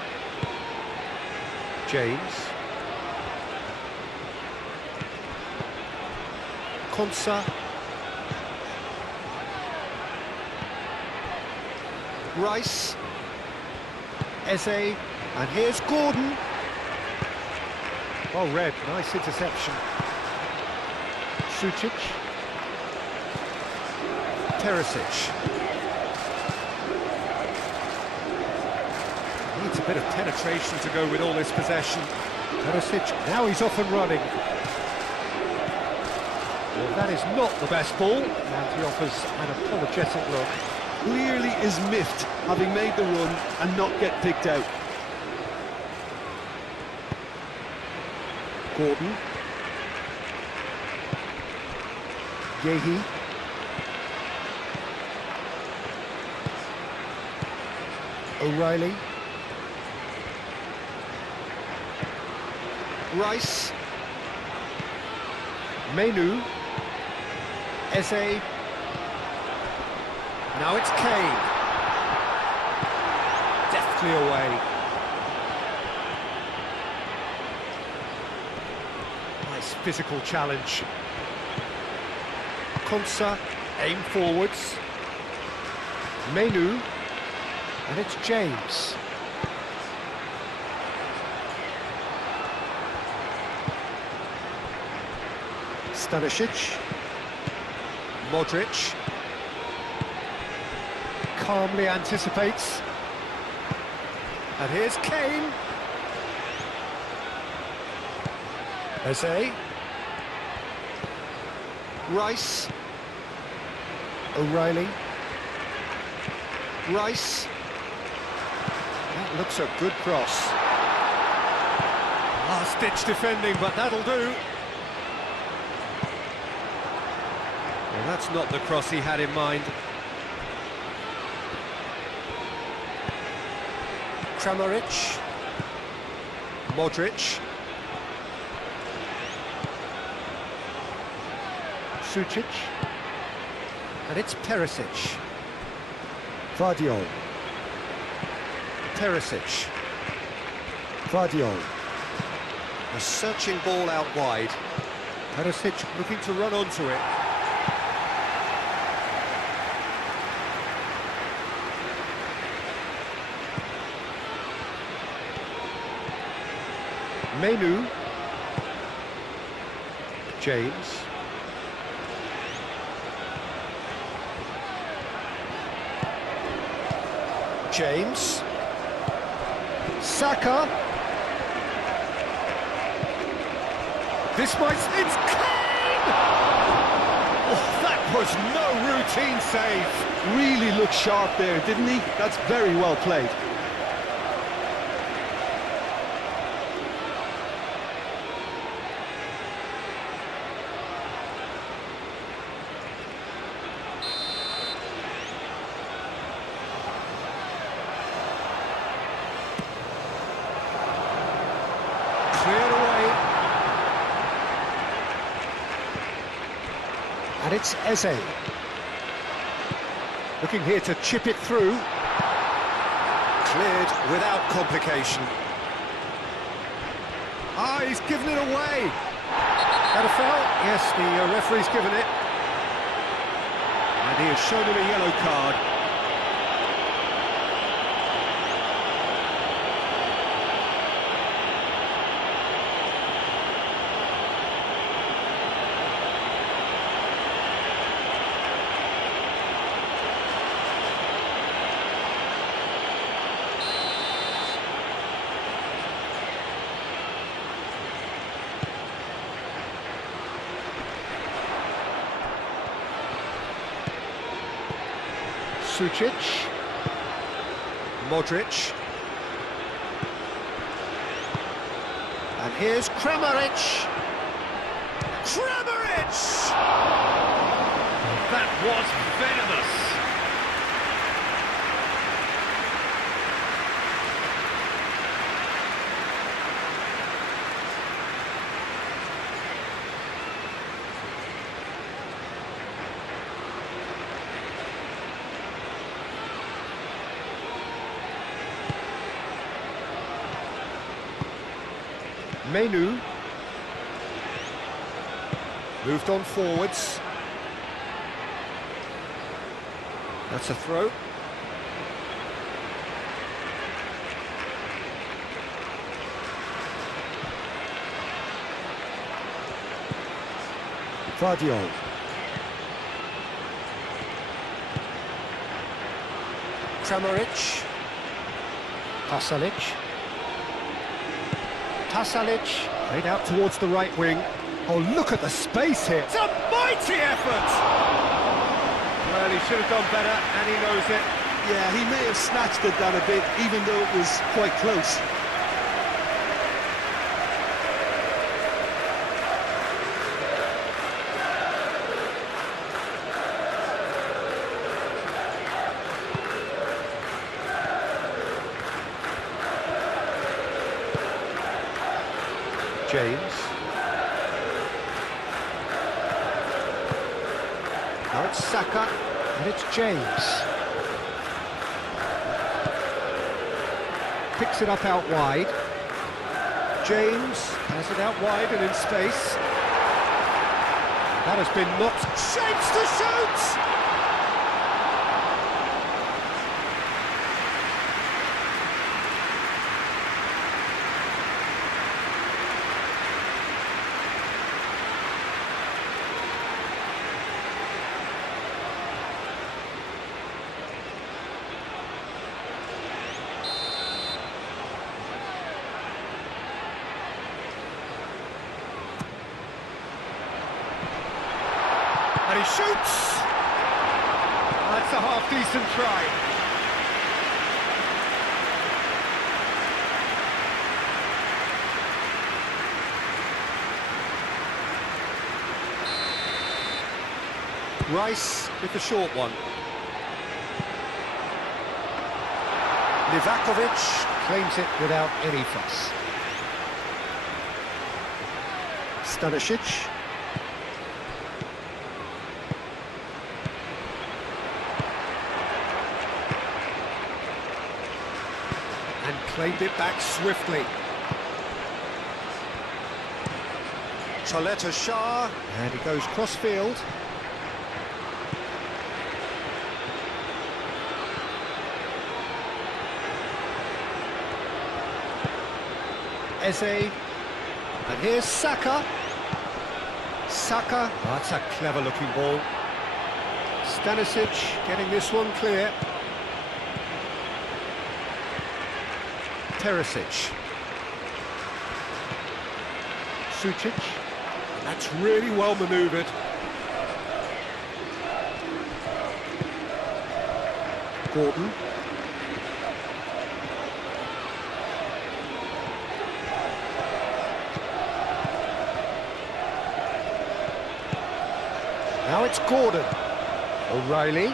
James. Konsa. Rice. Eze. And here's Gordon. Well read, nice interception. Sucic. Perisic. Needs a bit of penetration to go with all this possession. Perisic, now he's off and running. Well, that is not the best ball, and he offers an apologetic look. Clearly is miffed, having made the run and not get picked out. Gordon. Yehi. O'Reilly. Rice. Menu. Eze. Now it's Kane. Deftly away. Nice physical challenge. Konsa, aim forwards. Menu. And it's James. Stanisic. Modric. Calmly anticipates. And here's Kane. Eze. Rice. O'Reilly. Rice. That looks a good cross. Last-ditch defending, but that'll do. Well, that's not the cross he had in mind. Kramaric. Modric. Sucic. And it's Perisic. Vidio. Perisic. Vidio. A searching ball out wide. Perisic looking to run onto it. Menu. James. James. Saka. This might... It's Kane! Oh, that was no routine save. Really looked sharp there, didn't he? That's very well played. Cleared away. And it's Eze. Looking here to chip it through. Cleared without complication. Ah, he's given it away. That a foul? Yes, the referee's given it. And he has shown him a yellow card. Sucic. Modric. And here's Kramaric. Kramaric! That was venomous. Menu. Moved on forwards. That's a throw. Vidio. Kramaric. Pasalic. Pasalic. Played out towards the right wing. Oh, look at the space here. It's a mighty effort! Well, he should have done better, and he knows it. Yeah, he may have snatched at that a bit, even though it was quite close. James. Now it's Saka, and it's James. Picks it up out wide. James has it out wide and in space. That has been knocked. Shapes to shoot! And he shoots! That's a half-decent try. Rice with the short one. Livakovic claims it without any fuss. Stanisic. And claimed it back swiftly. Choleta Shah, and he goes cross-field. Eze, and here's Saka. Saka, oh, that's a clever-looking ball. Stanisic getting this one clear. Perisic. Sucic. That's really well manoeuvred. Gordon. Now it's Gordon. O'Reilly.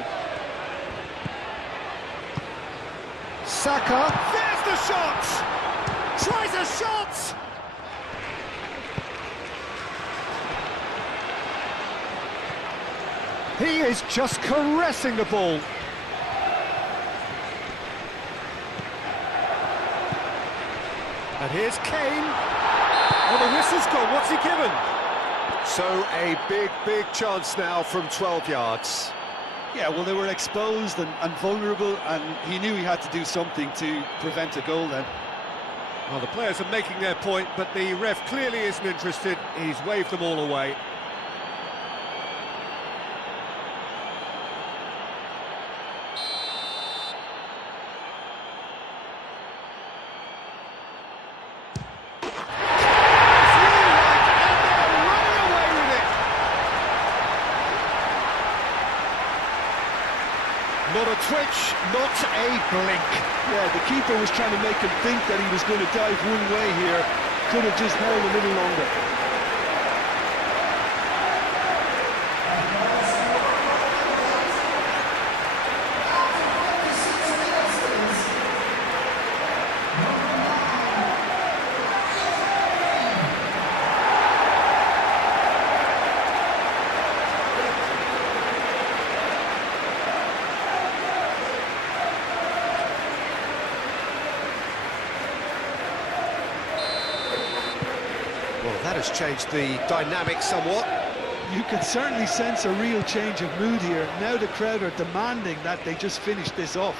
Saka. There's the shot! Tries a shot! He is just caressing the ball. And here's Kane. Oh, the whistle's gone. What's he given? So a big chance now from 12 yards. Yeah, well, they were exposed and vulnerable, and he knew he had to do something to prevent a goal then. Well, the players are making their point, but the ref clearly isn't interested. He's waved them all away. Not a twitch, not a blink. Yeah, the keeper was trying to make him think that he was going to dive one way here. Could have just held a little longer. Well, that has changed the dynamic somewhat. You can certainly sense a real change of mood here. Now the crowd are demanding that they just finish this off.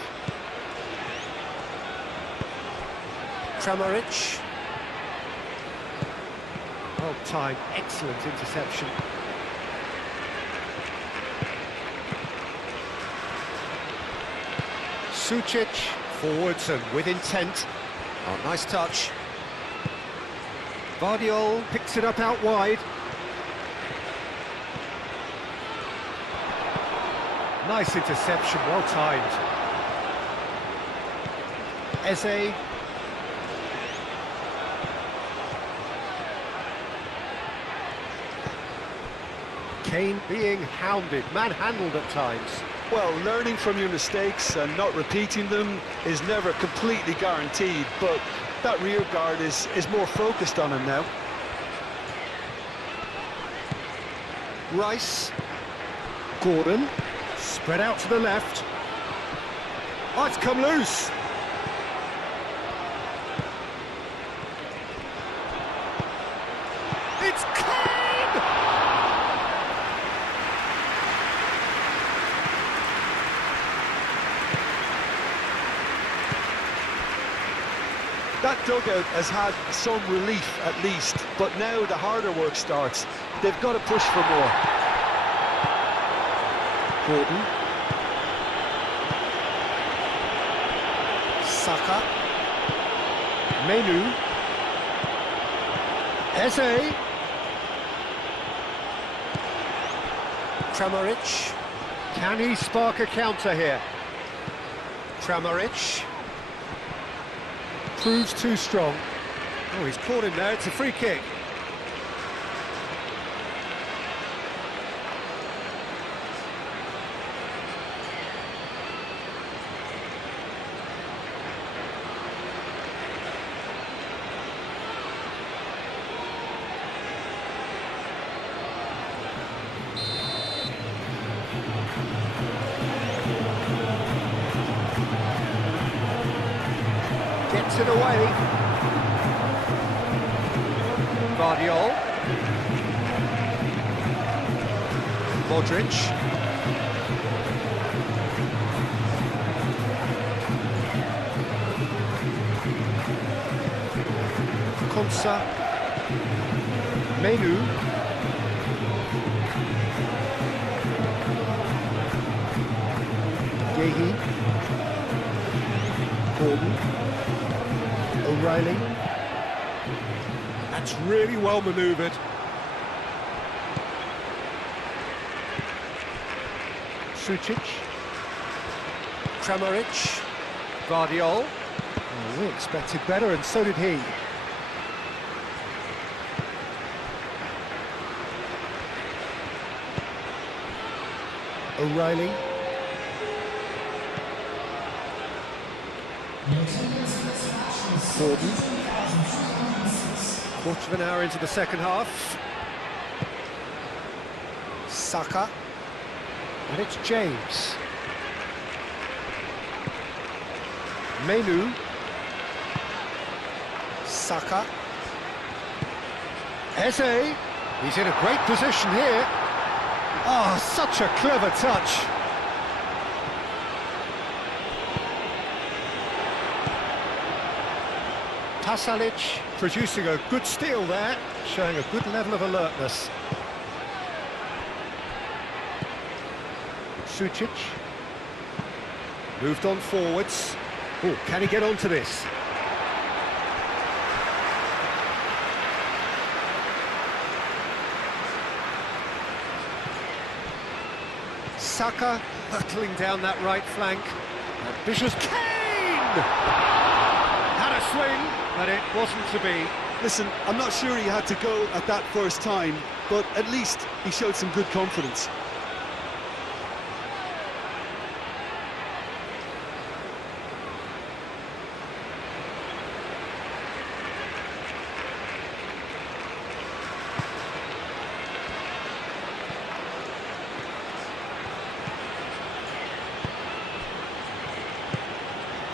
Kramaric. Well timed, excellent interception. Sucic, forwards and with intent. Oh, nice touch. Vidio picks it up out wide. Nice interception, well timed. Eze. Kane being hounded, manhandled at times. Well, learning from your mistakes and not repeating them is never completely guaranteed, but that rear guard is more focused on him now. Rice. Gordon. Spread out to the left. Oh, it's come loose. It's Kane! That dugout has had some relief at least, but now the harder work starts. They've got to push for more. Gordon. Saka. Menu. Eze. Kramaric. Can he spark a counter here? Kramaric. Proves too strong. Oh, he's caught him there. It's a free kick. Gets it away. Vidio. Modric. Konsa. Menu. Yehi. Gordon. O'Reilly. That's really well manoeuvred. Sucic. Kramaric. Vidio. Oh, we expected better, and so did he. O'Reilly. Gordon. Quarter of an hour into the second half. Saka. And it's James. Menu. Saka. Eze. He's in a great position here. Oh, such a clever touch. Pasalic producing a good steal there, showing a good level of alertness. Sucic. Moved on forwards. Oh, can he get onto this? Saka hurtling down that right flank. Ambitious Kane! Had a swing, but it wasn't to be. Listen, I'm not sure he had to go at that first time, but at least he showed some good confidence.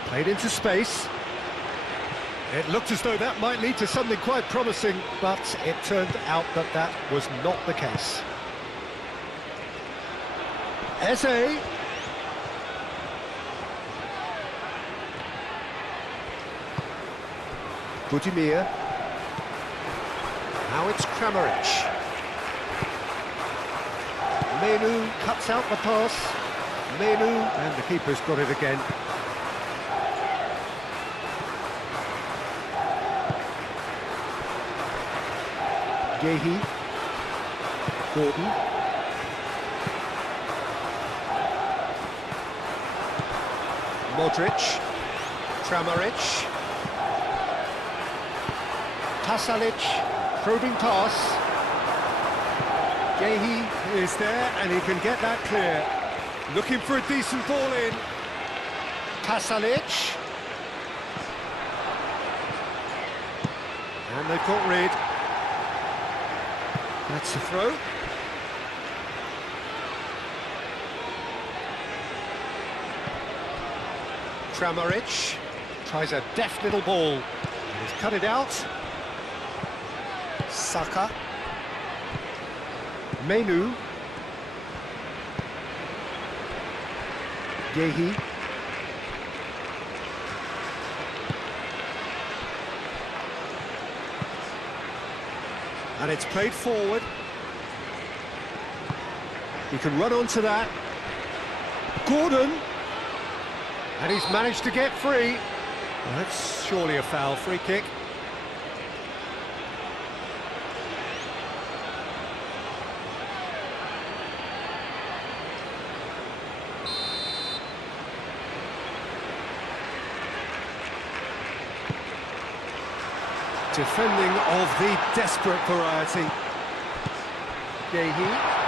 Played into space. It looked as though that might lead to something quite promising, but it turned out that that was not the case. Eze. Budimir. Now it's Kramaric. Menu cuts out the pass. Menu, and the keeper's got it again. Gehi. Gordon. Modric. Kramaric. Pasalic. Probing pass. Gehi is there and he can get that clear. Looking for a decent ball in. Pasalic. And they've got rid. That's the throw. Kramaric tries a deft little ball. And he's cut it out. Saka. Menu. Gehi. And it's played forward. He can run onto that. Gordon. And he's managed to get free. Well, that's surely a foul, free kick. Defending of the desperate variety. Gehi.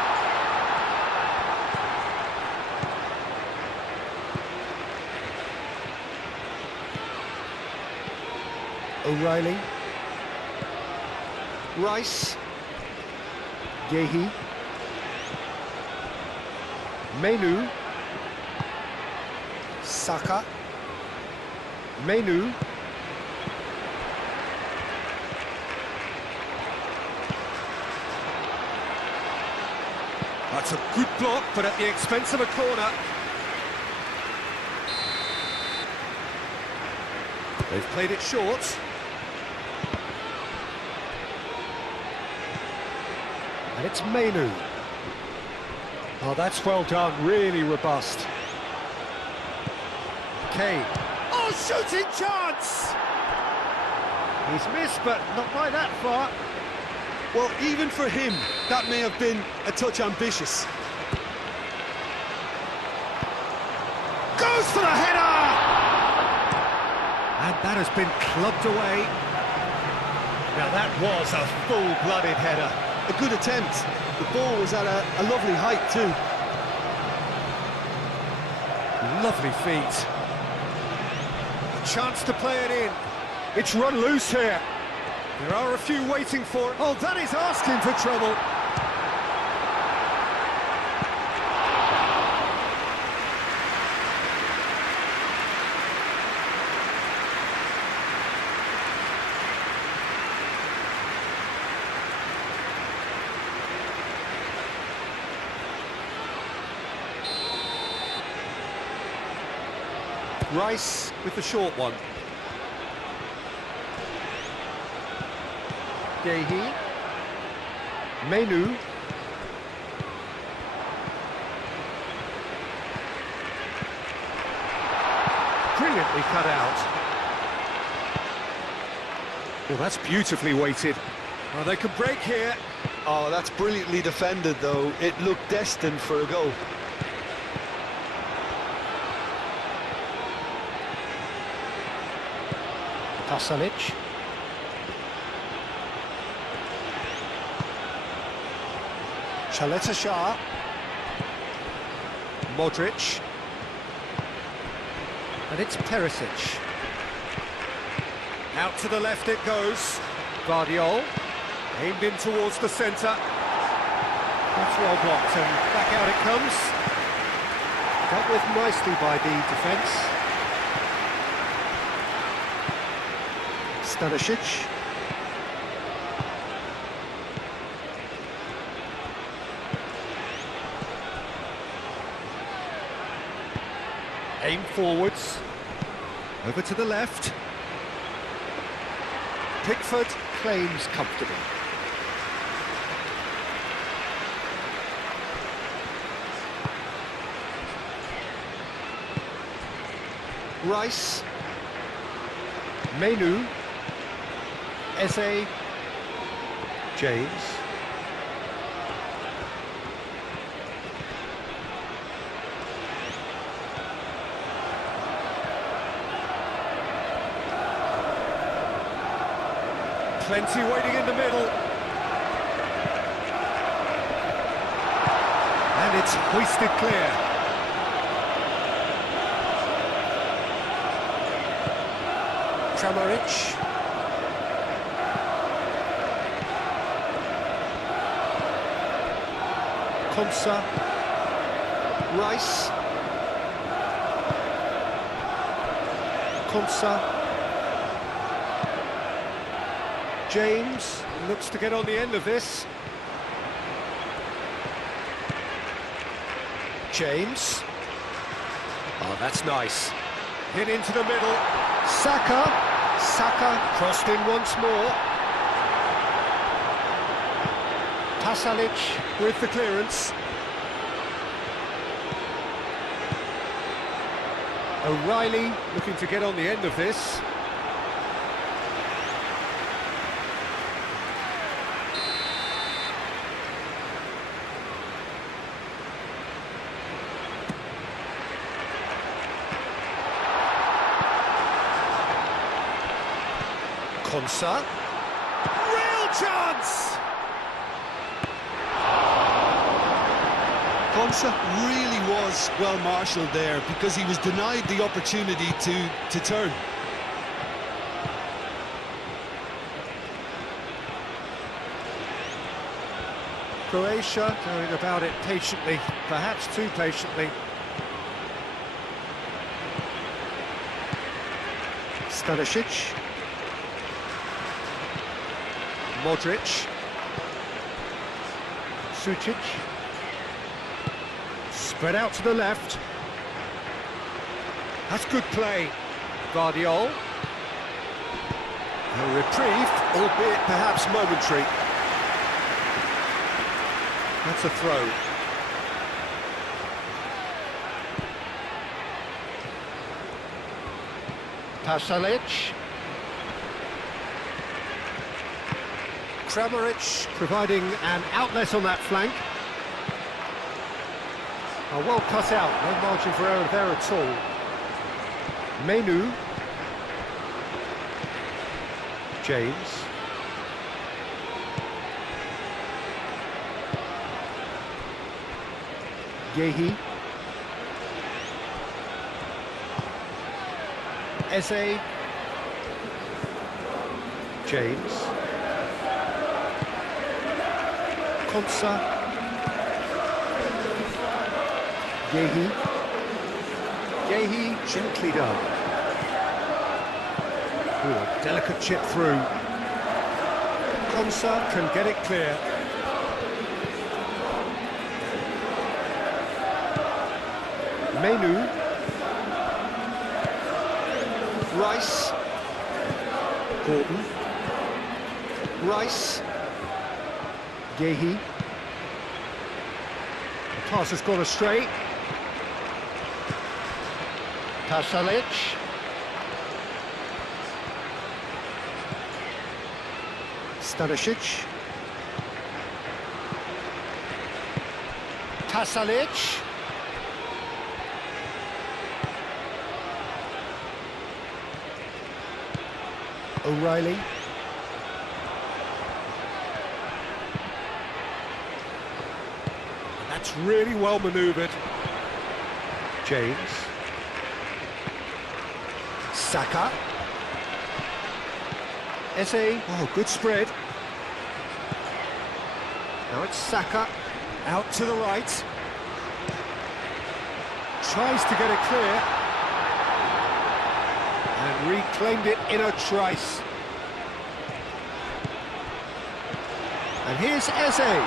O'Reilly. Rice. Gehi. Menu. Saka. Menu. That's a good block, but at the expense of a corner. They've played it short. And it's Menu. Oh, that's well done, really robust. Kane. Oh, shooting chance! He's missed, but not by that far. Well, even for him, that may have been a touch ambitious. Goes for the header! And that has been clubbed away. Now that was a full-blooded header. A good attempt. The ball was at a lovely height too. Lovely feet. A chance to play it in. It's run loose here. There are a few waiting for it. Oh, that is asking for trouble. Rice with the short one. Gehi. Menu. Brilliantly cut out. Well, that's beautifully weighted. Oh, they could break here. Oh, that's brilliantly defended, though. It looked destined for a goal. Pasalic. Chaleta Shah. Modric. And it's Perisic. Out to the left it goes. Vidio. Aimed in towards the centre. That's well blocked and back out it comes. Dealt with nicely by the defence. Stanisic. Aim forwards. Over to the left. Pickford claims comfortably. Rice. Menu. Eze. James. Plenty waiting in the middle. And it's hoisted clear. Kramaric. Konsa. Rice. Konsa. James looks to get on the end of this. James. Oh, that's nice. Hit into the middle. Saka. Saka crossed in once more. Pasalic with the clearance. O'Reilly looking to get on the end of this. Konsa. Real chance! Konsa really was well marshalled there because he was denied the opportunity to turn. Croatia going about it patiently, perhaps too patiently. Stanisic. Modric. Sucic. Spread out to the left. That's good play. Vidio. A reprieve, albeit perhaps momentary. That's a throw. Pasalic. Kramaric providing an outlet on that flank. Oh, well cut out, no margin for error there at all. Menu. James. Yehi. Eze. James. Konsa. Yehi. Yehi gently done. Ooh, a delicate chip through. Konsa can get it clear. Menu. Rice. Gordon. Rice. Yehi. The pass has gone astray. Pasalic. Stanisic. Pasalic. O'Reilly. That's really well manoeuvred. James. Saka. Eze. Oh, good spread. Now it's Saka. Out to the right. Tries to get it clear. And reclaimed it in a trice. And here's Eze.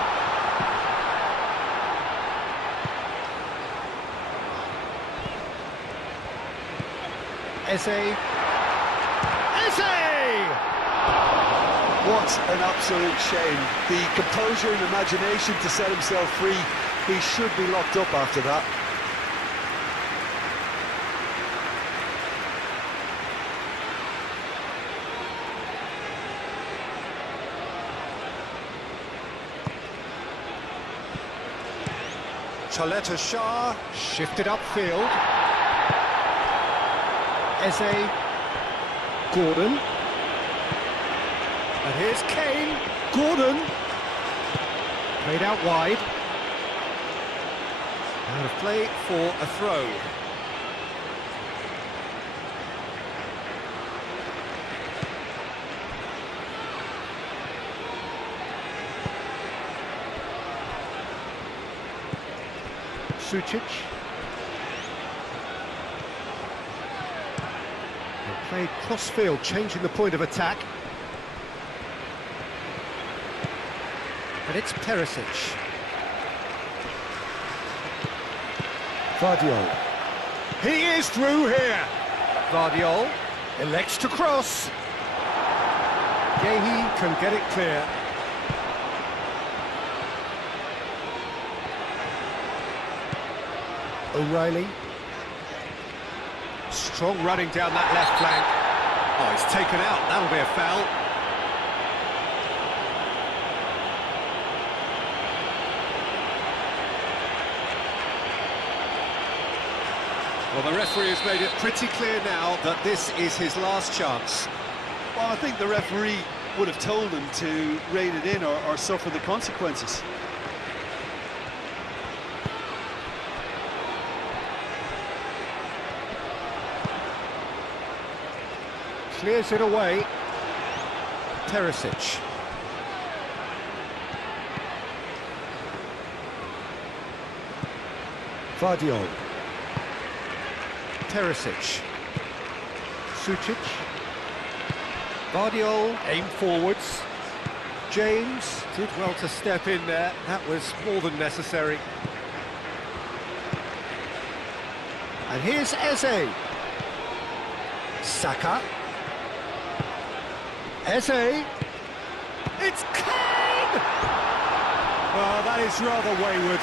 Eze. Eze! What an absolute shame. The composure and imagination to set himself free. He should be locked up after that. Choleta Shah. Shifted upfield. Eze. Gordon. And here's Kane. Gordon. Played out wide. Out of play for a throw. Sucic. They played cross-field, changing the point of attack. And it's Perisic. Vidio. He is through here. Vidio elects to cross. Gehi can get it clear. O'Reilly. Strong running down that left flank. Oh, he's taken out. That'll be a foul. Well, the referee has made it pretty clear now that this is his last chance. Well, I think the referee would have told him to rate it in or suffer the consequences. Clears it away. Perisic. Vidio. Perisic. Sucic. Vidio, aim forwards. James did well to step in there. That was more than necessary. And here's Eze. Saka. Eze. It's Kane! Well, that is rather wayward.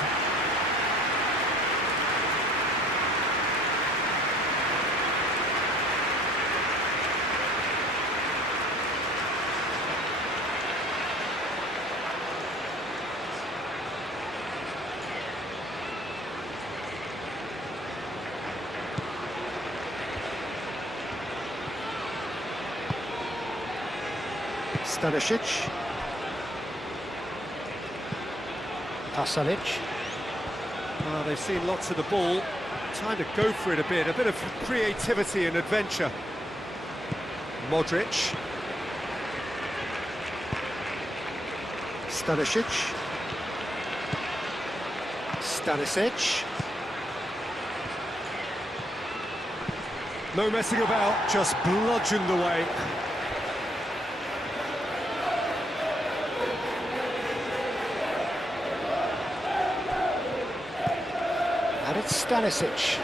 Stanisic. Pasalic. Well, they've seen lots of the ball. Time to go for it a bit of creativity and adventure. Modric. Stanisic. Stanisic. No messing about, just bludgeoned away. And it's Stanisic.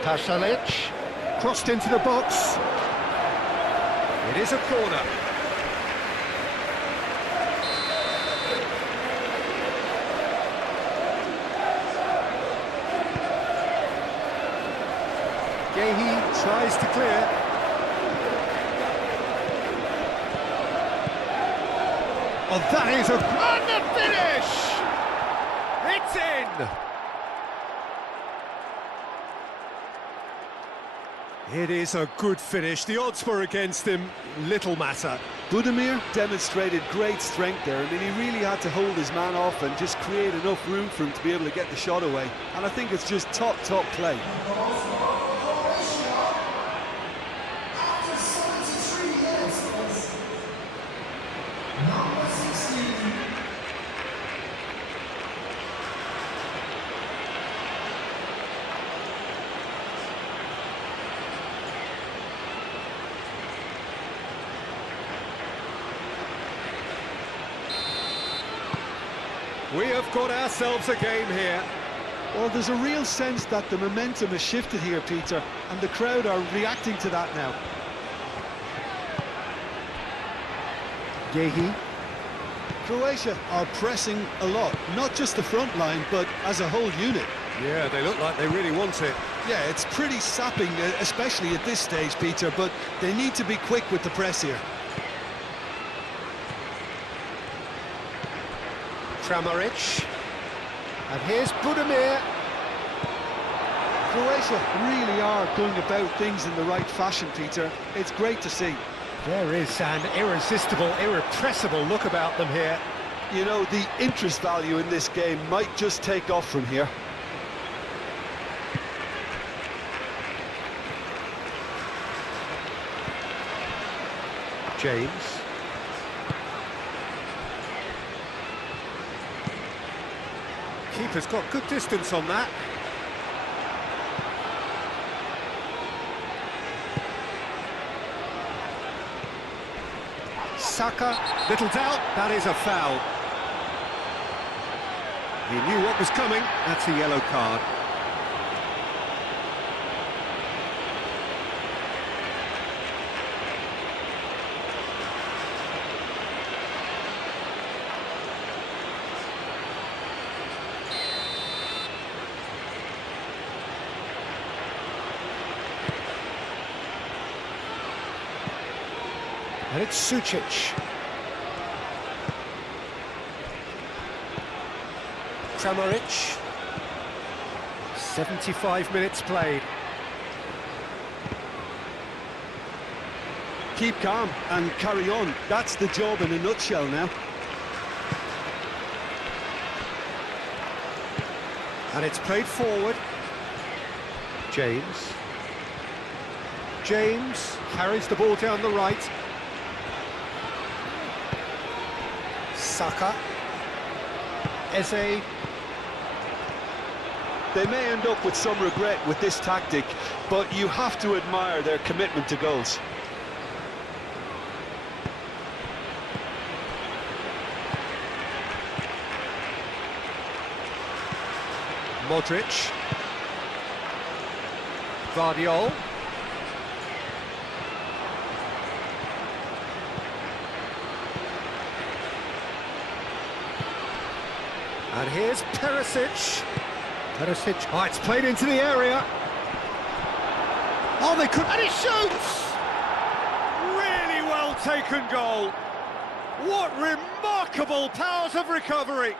Pasalic, crossed into the box. It is a corner. Gehi tries to clear. Oh, that is a... And the finish! It's in! It is a good finish. The odds were against him. Little matter. Budimir demonstrated great strength there. I mean, he really had to hold his man off and just create enough room for him to be able to get the shot away. And I think it's just top play. We have got ourselves a game here. Well, there's a real sense that the momentum has shifted here, Peter, and the crowd are reacting to that now. Gehi. Croatia are pressing a lot, not just the front line, but as a whole unit. Yeah, they look like they really want it. Yeah, it's pretty sapping, especially at this stage, Peter, but they need to be quick with the press here. Kramaric. And here's Budimir. Croatia really are going about things in the right fashion, Peter. It's great to see. There is an irresistible, irrepressible look about them here. You know, the interest value in this game might just take off from here. James. Keeper's got good distance on that. Saka, little doubt, that is a foul. He knew what was coming, that's a yellow card. And it's Sucic. Kramaric. 75 minutes played. Keep calm and carry on. That's the job in a nutshell now. And it's played forward. James. James carries the ball down the right. Saka. Eze. They may end up with some regret with this tactic, but you have to admire their commitment to goals. Modric. Vidio. And here's Perisic. Perisic. Oh, it's played into the area. Oh, they could. And he shoots! Really well taken goal. What remarkable powers of recovery.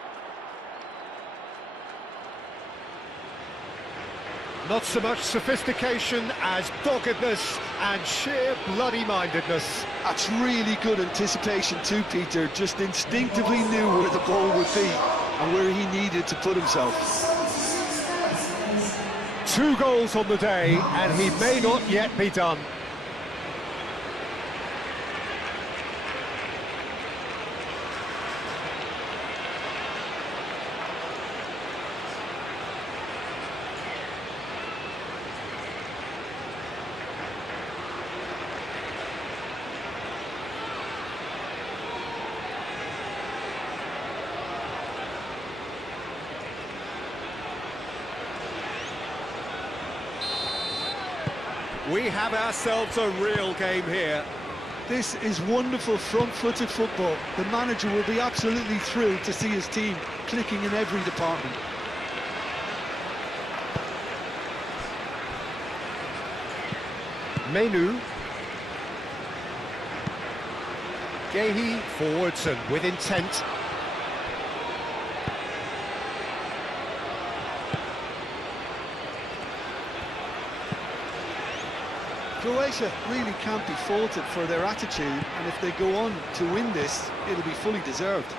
Not so much sophistication as doggedness and sheer bloody-mindedness. That's really good anticipation too, Peter. Just instinctively knew where the ball would be and where he needed to put himself. 2 goals on the day, and he may not yet be done. We have ourselves a real game here. This is wonderful front-footed football. The manager will be absolutely thrilled to see his team clicking in every department. Menu. Gehi forwards and with intent. Croatia really can't be faulted for their attitude, and if they go on to win this, it'll be fully deserved.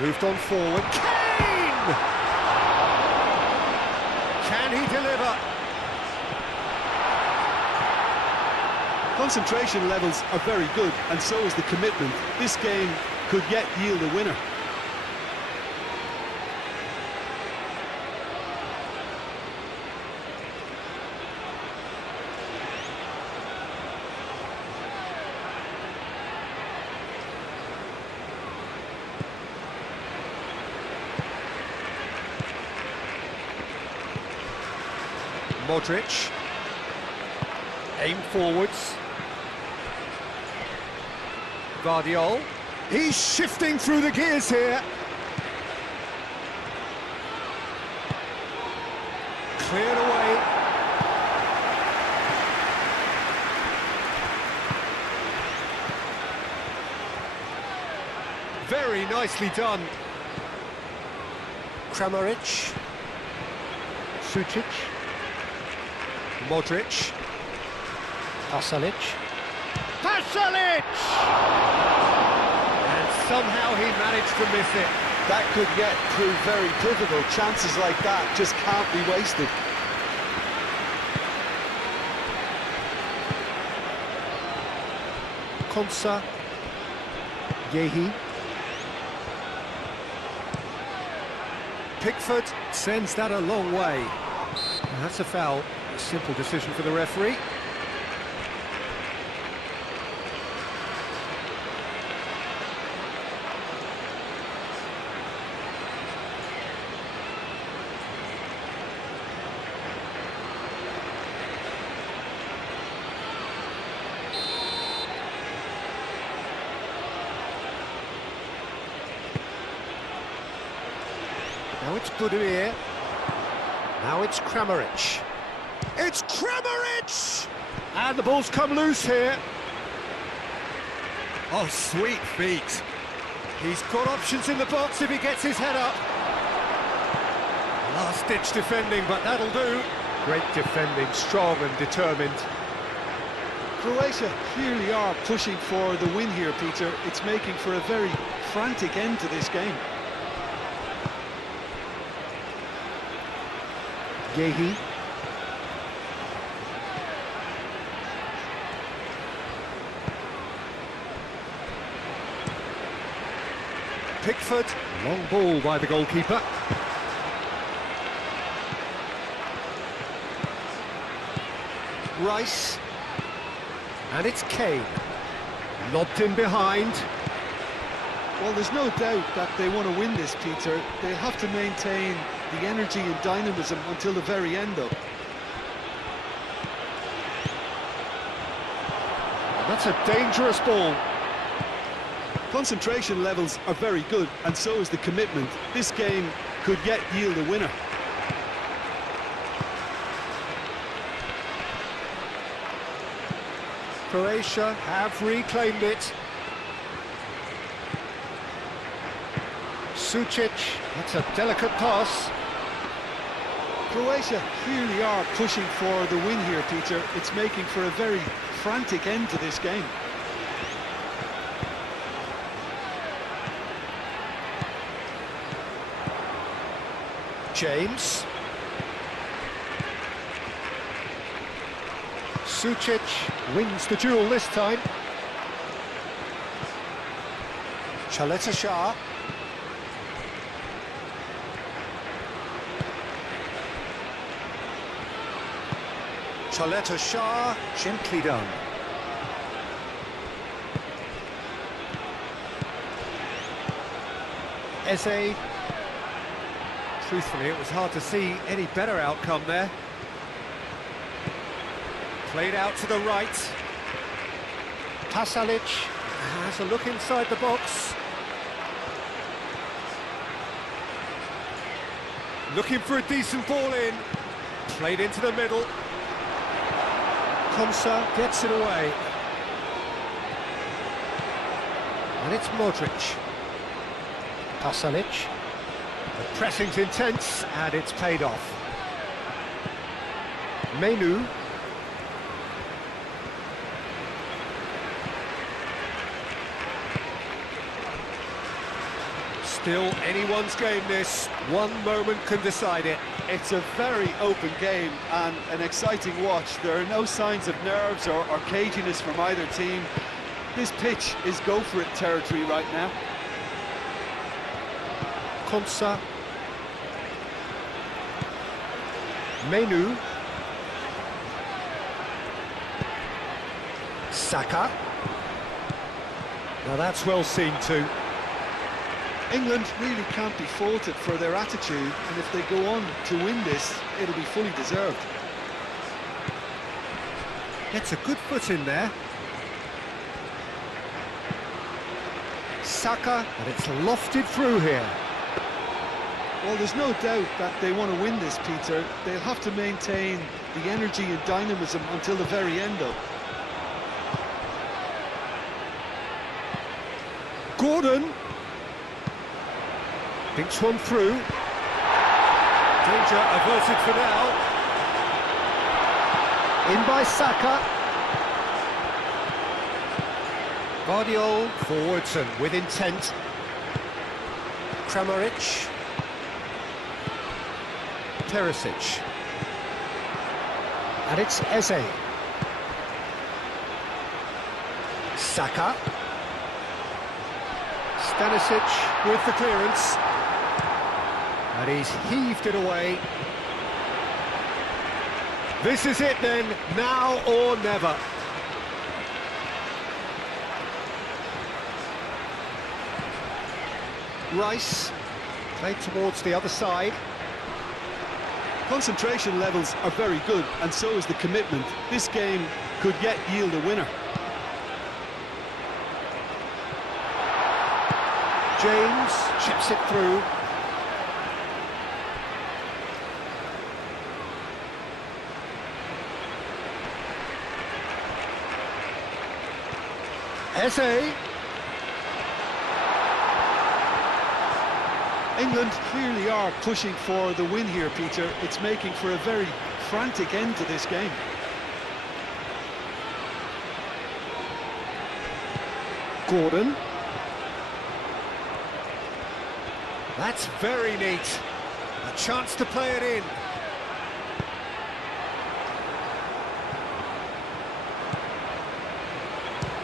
Moved on forward. Kane! Can he deliver? Concentration levels are very good, and so is the commitment. This game could yet yield a winner. Modric. Aim forwards. Vidio. He's shifting through the gears here. Cleared away. Very nicely done. Kramaric. Sučić. Modric. Pasalic. Pasalic! And somehow he managed to miss it. That could yet prove very pivotal. Chances like that just can't be wasted. Konsa. Yehi. Pickford sends that a long way. And that's a foul. A simple decision for the referee. Now it's Budimir. Now it's Kramaric. It's Kramaric! And the ball's come loose here. Oh, sweet feet. He's got options in the box if he gets his head up. Last-ditch defending, but that'll do. Great defending, strong and determined. Croatia clearly are pushing for the win here, Peter. It's making for a very frantic end to this game. Yehi. Pickford, long ball by the goalkeeper. Rice. And it's Kane. Lobbed in behind. Well, there's no doubt that they want to win this, Peter. They'll have to maintain the energy and dynamism until the very end, though. And that's a dangerous ball. Concentration levels are very good, and so is the commitment. This game could yet yield a winner. Croatia have reclaimed it. Sučić, that's a delicate pass. Croatia clearly are pushing for the win here, Peter. It's making for a very frantic end to this game. James. Sučić wins the duel this time. Chaleta Shah. Chaleta Shah, Gently done. Eze. Truthfully, it was hard to see any better outcome there. Played out to the right. Pasalic has a look inside the box. Looking for a decent ball in. Played into the middle. Konsa gets it away. And it's Modric. Pasalic. The pressing's intense, and it's paid off. Menu. Still anyone's game this. One moment can decide it. It's a very open game and an exciting watch. There are no signs of nerves or caginess from either team. This pitch is go-for-it territory right now. Konsa. Menu. Saka. Now that's well seen too. England really can't be faulted for their attitude, and if they go on to win this, it'll be fully deserved. Gets a good foot in there. Saka, and it's lofted through here. Well, there's no doubt that they want to win this, Peter. They'll have to maintain the energy and dynamism until the very end, though. Gordon. Thinks one through. Danger averted for now. In by Saka. Vidio forwards and with intent. Kramaric. Perisic. And it's Eze. Saka. Stanisic with the clearance. And he's heaved it away. This is it then, now or never. Rice, played towards the other side. Concentration levels are very good, and so is the commitment. This game could yet yield a winner. James chips it through. Eze. England clearly are pushing for the win here, Peter. It's making for a very frantic end to this game. Gordon. That's very neat. A chance to play it in.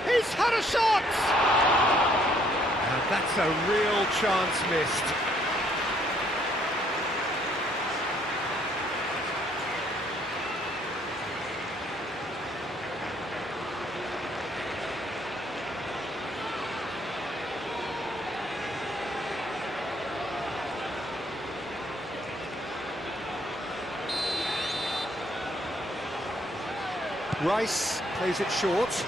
He's had a shot! And that's a real chance missed. Rice plays it short.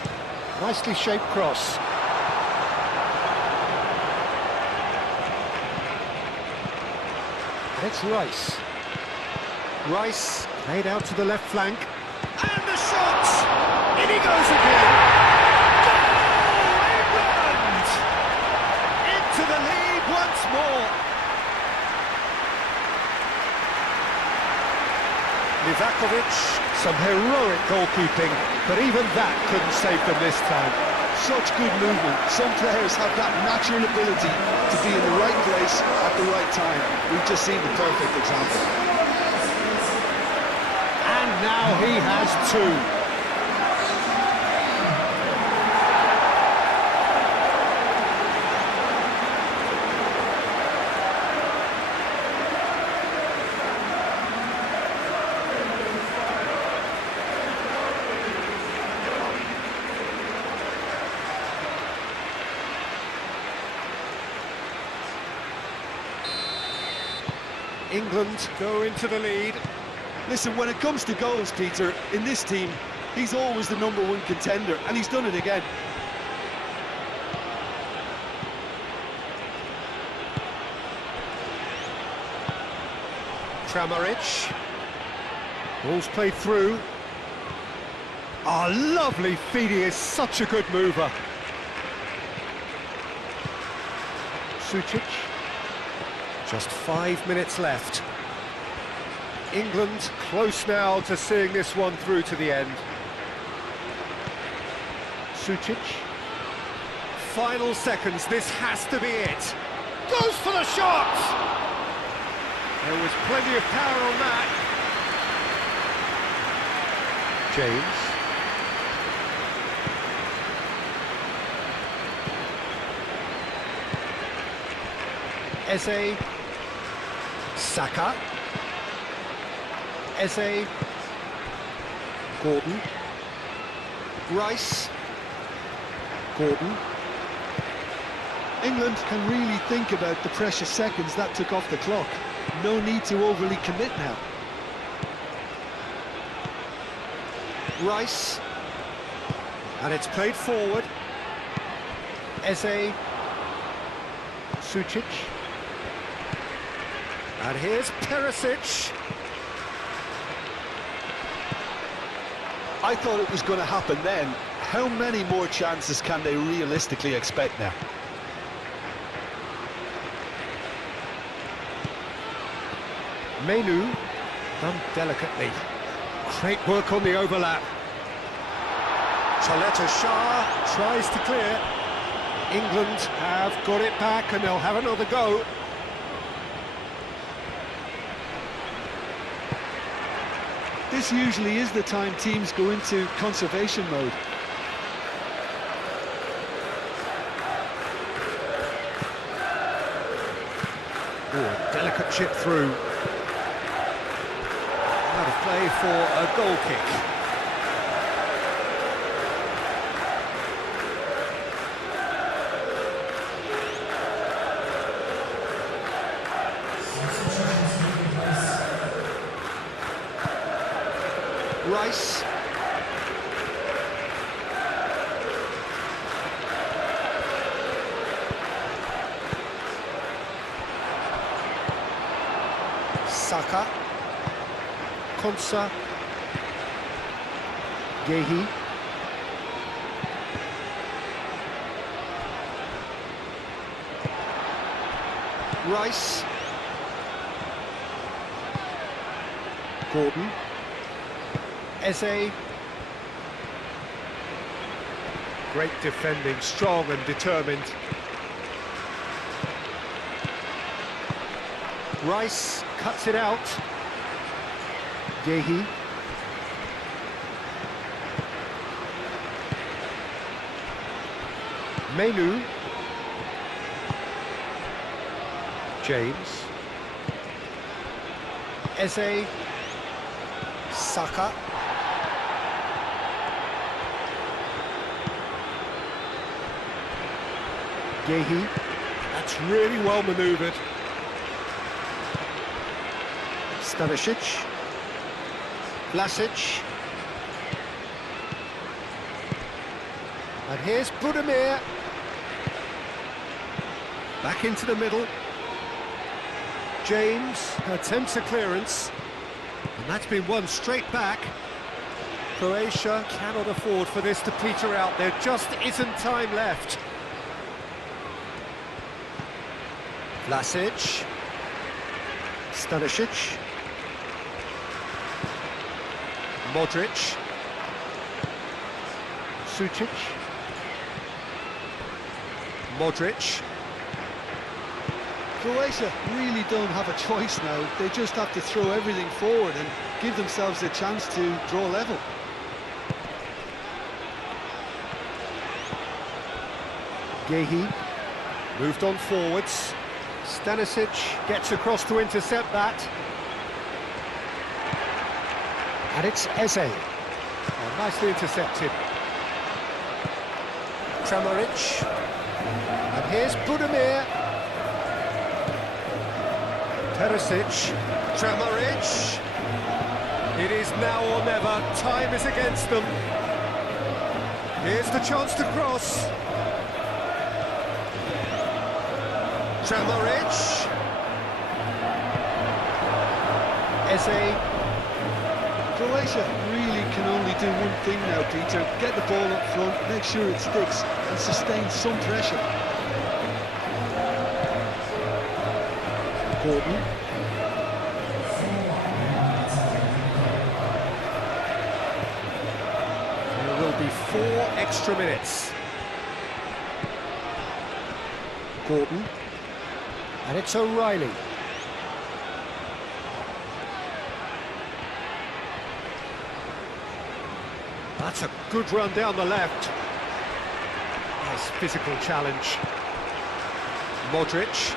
Nicely shaped cross. And it's Rice. Rice played out to the left flank. And the shot! In he goes again! Goal! England! Into the lead once more. Livakovic. Some heroic goalkeeping, but even that couldn't save them this time. Such good movement. Some players have that natural ability to be in the right place at the right time. We've just seen the perfect example. And now he has two. England go into the lead. Listen, when it comes to goals, Peter, in this team, he's always the #1 contender, and he's done it again. Kramaric. Ball's played through. Oh, lovely Vidio is such a good mover. Sucic. Just 5 minutes left. England close now to seeing this one through to the end. Sucic. Final seconds, this has to be it. Goes for the shot! There was plenty of power on that. James. Eze. Saka. Eze. Gordon. Rice. Gordon. England can really think about the precious seconds that took off the clock. No need to overly commit now. Rice. And it's played forward. Eze. Sucic. And here's Perisic. I thought it was going to happen then. How many more chances can they realistically expect now? Menu, done delicately. Great work on the overlap. Chaleta Shah. Tries to clear. England have got it back and they'll have another go. This usually is the time teams go into conservation mode. Oh, delicate chip through. Out of play for a goal kick. Rice. Saka. Konsa. Gehi. Rice. Gordon. Eze. Great defending, strong and determined. Rice cuts it out. Gehi. Menu. James. Eze. Saka. Gehi. That's really well manoeuvred. Stanisic. Vlasic. And here's Budimir. Back into the middle. James attempts a clearance. And that's been won straight back. Croatia cannot afford for this to peter out. There just isn't time left. Vlasic. Stanisic. Modric. Sucic. Modric. Croatia really don't have a choice now. They just have to throw everything forward and give themselves a chance to draw level. Gehi moved on forwards. Stanisic gets across to intercept that. And it's Eze. Oh, nicely intercepted. Kramaric. And here's Budimir. Perisic. Kramaric. It is now or never. Time is against them. Here's the chance to cross. Kramaric. Eze. Croatia really can only do one thing now, Peter. Get the ball up front, make sure it sticks, and sustain some pressure. Gordon. There will be 4 extra minutes. Gordon. And it's O'Reilly. That's a good run down the left. Nice physical challenge. Modric.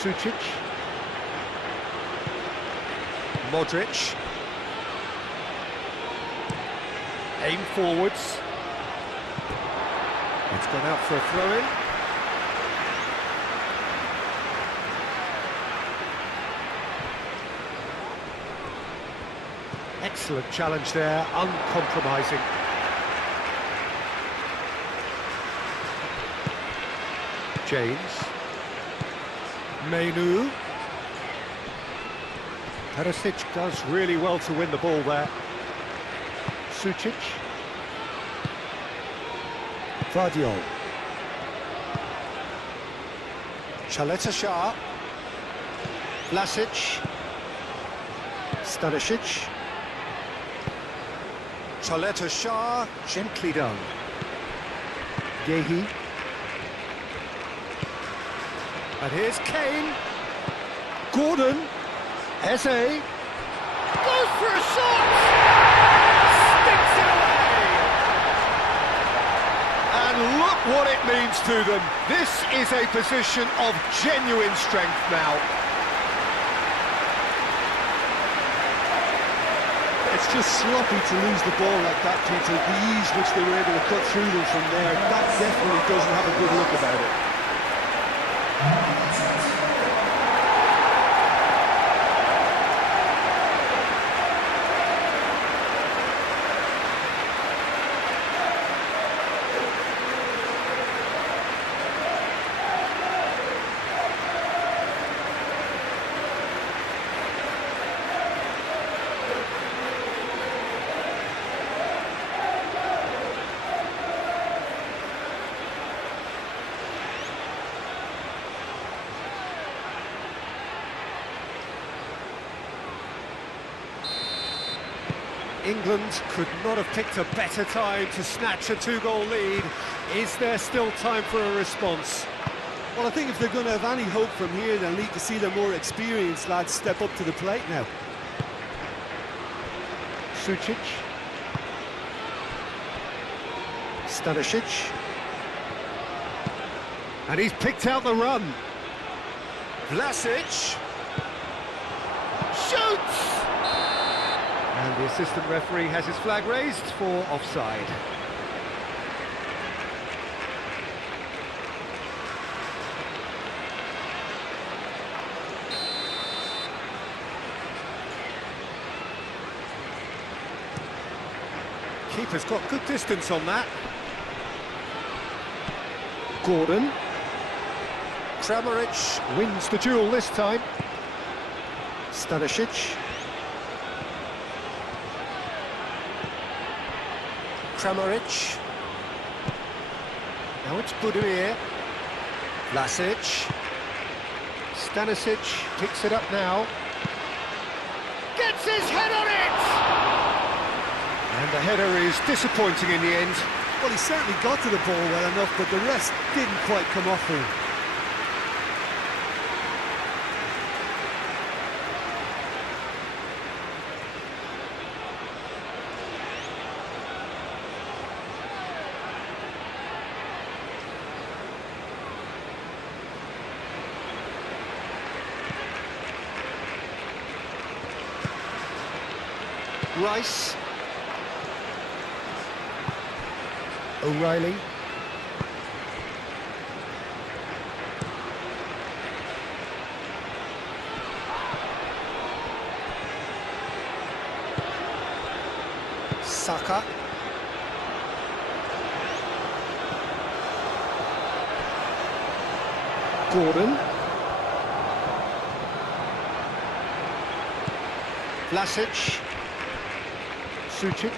Sucic. Modric. Aim forwards. It's gone out for a throw-in. Excellent challenge there, uncompromising. James. Menu. Perisic does really well to win the ball there. Sucic. Vidio. Chaleta Shah. Vlasic. Stanisic. Chaleta Shah. Gently done. Yehi. And here's Kane. Gordon. Eze. Goes for a shot! Sticks it away! And look what it means to them. This is a position of genuine strength now. It's just sloppy to lose the ball like that, Peter. The ease which they were able to cut through them from there, that definitely doesn't have a good look about it. England could not have picked a better time to snatch a two-goal lead. Is there still time for a response? Well, I think if they're going to have any hope from here, they'll need to see their more experienced lads step up to the plate now. Sucic. Stanisic. And he's picked out the run. Vlasic. Shoots! And the assistant referee has his flag raised for offside. Keeper's got good distance on that. Gordon. Kramaric. Wins the duel this time. Stanisic. Kramaric. Now it's Budimir. Vlasic. Stanisic picks it up now. Gets his head on it! And the header is disappointing in the end. Well, he certainly got to the ball well enough, but the rest didn't quite come off for him. Rice. O'Reilly. Saka. Gordon. Vlasic. Sucic.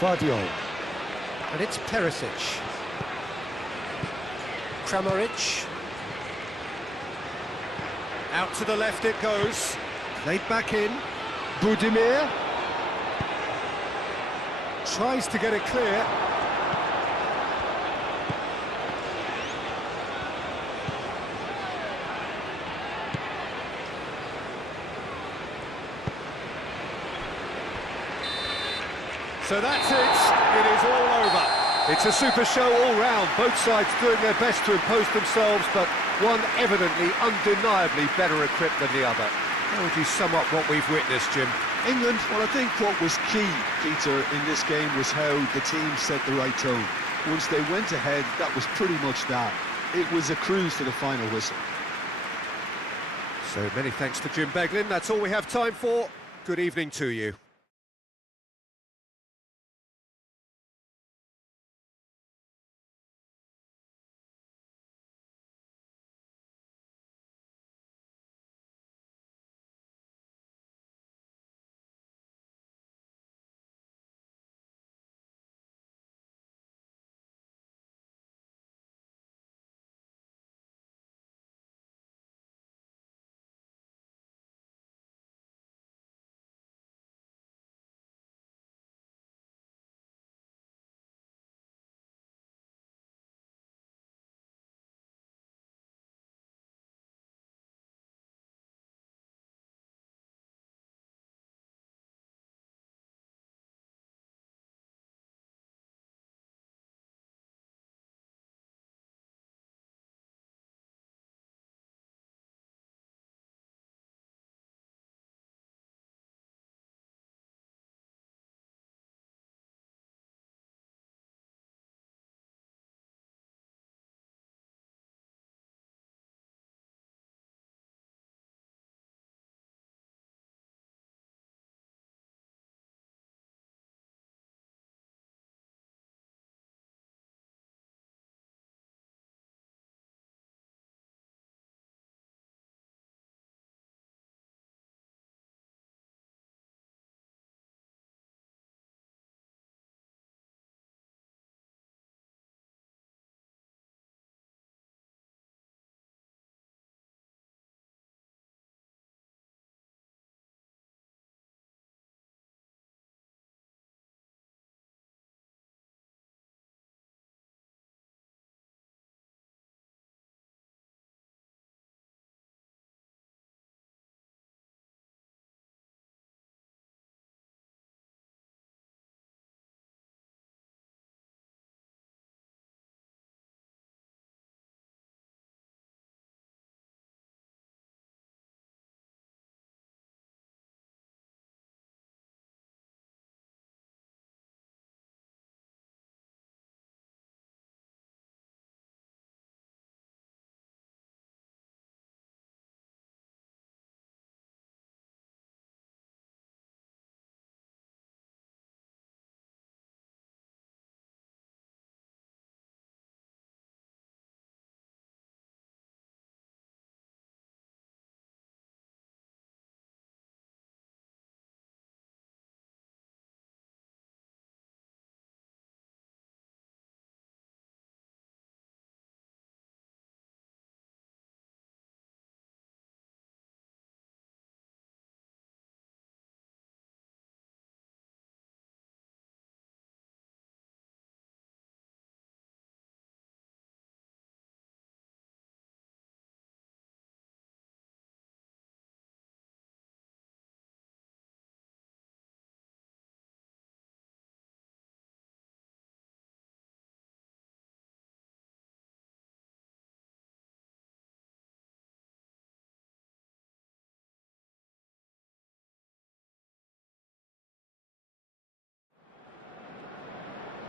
Vidio. And it's Perisic. Kramaric. Out to the left it goes. Played back in. Budimir. Tries to get it clear. So that's it. It is all over. It's a super show all round. Both sides doing their best to impose themselves, but one evidently, undeniably better equipped than the other. How would you sum up what we've witnessed, Jim? England, well, I think what was key, Peter, in this game was how the team set the right tone. Once they went ahead, that was pretty much that. It was a cruise to the final whistle. So many thanks to Jim Beglin. That's all we have time for. Good evening to you.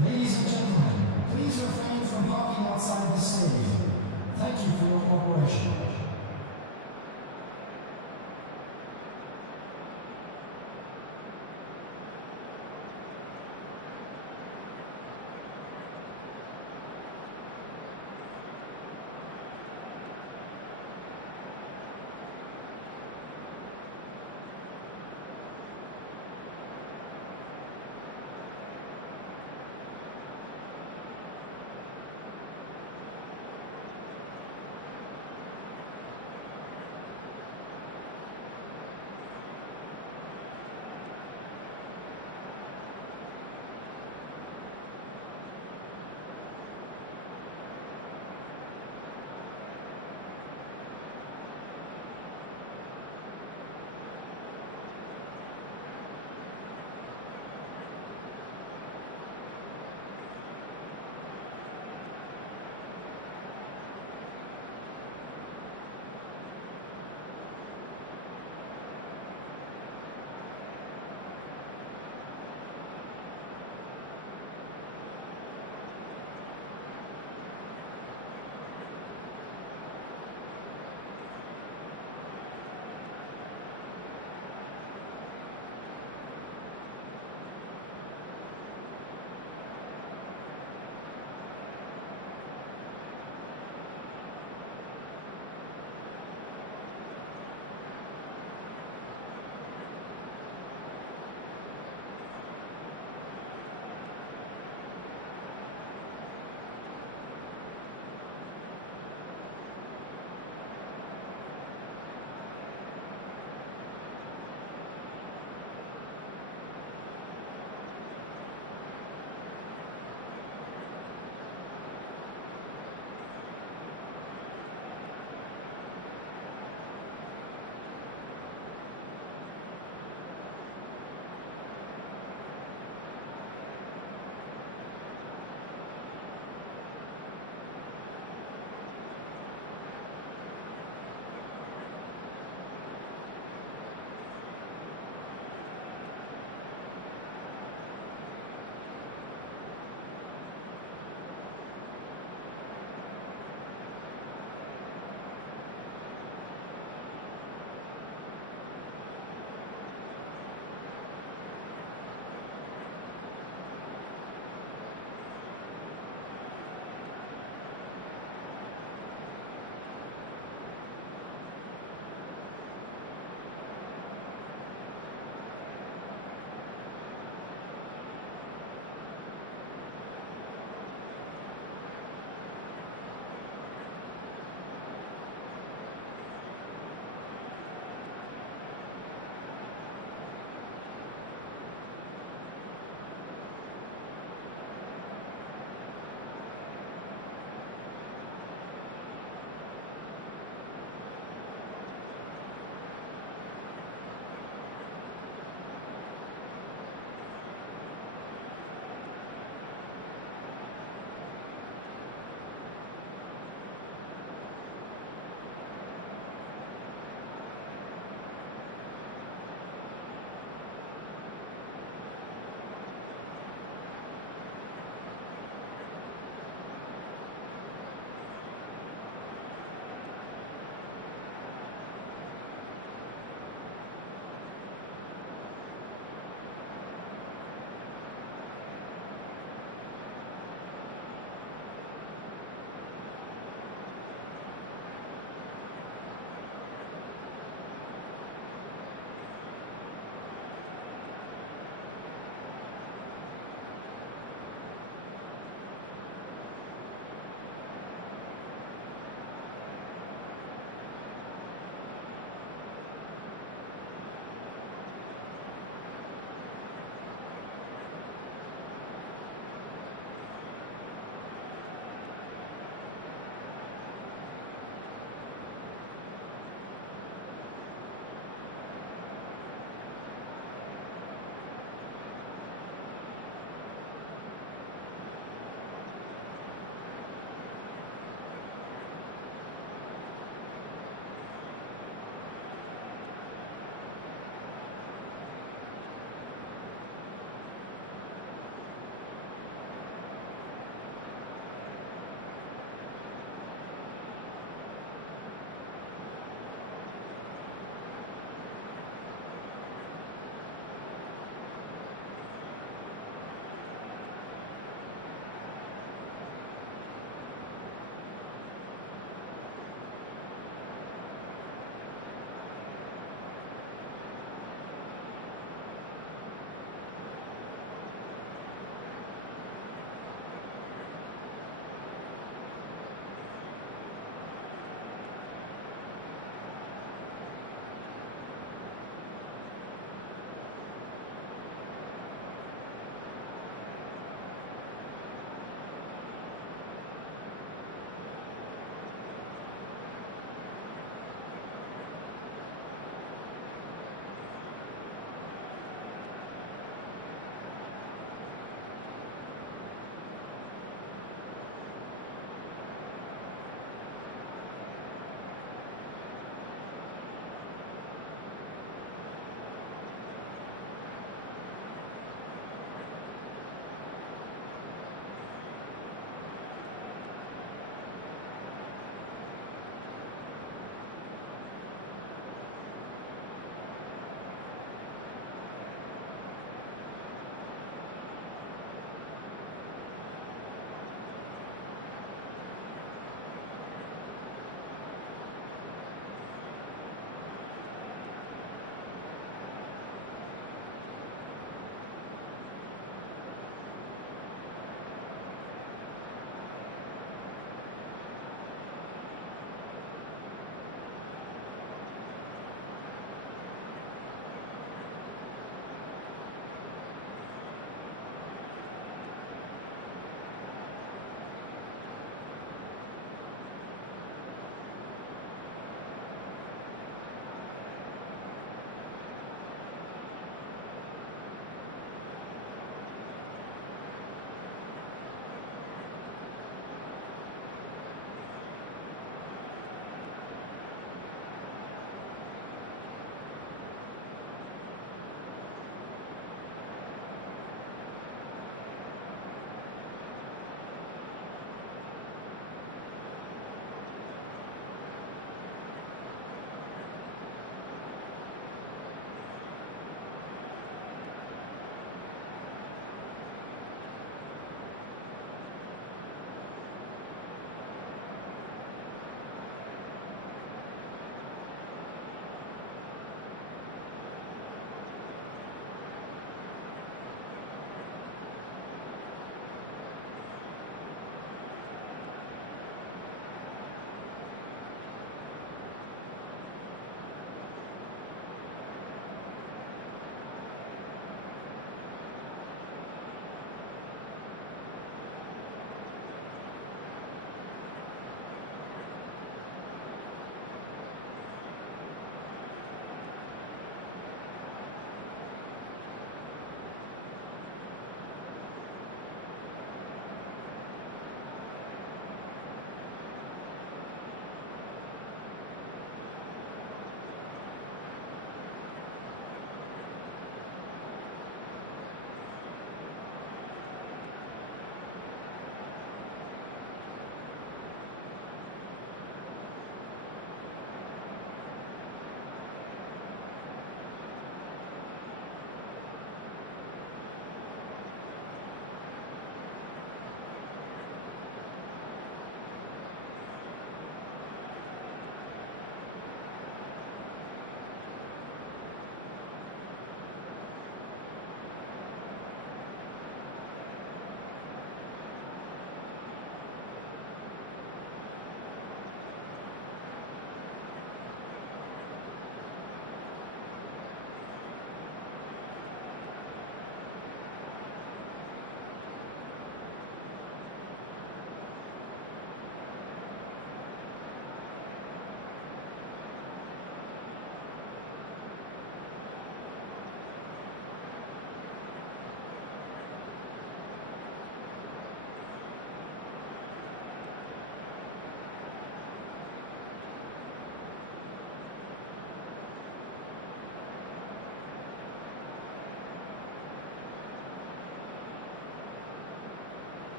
Ladies and gentlemen, please refrain from parking outside the stadium. Thank you for your cooperation.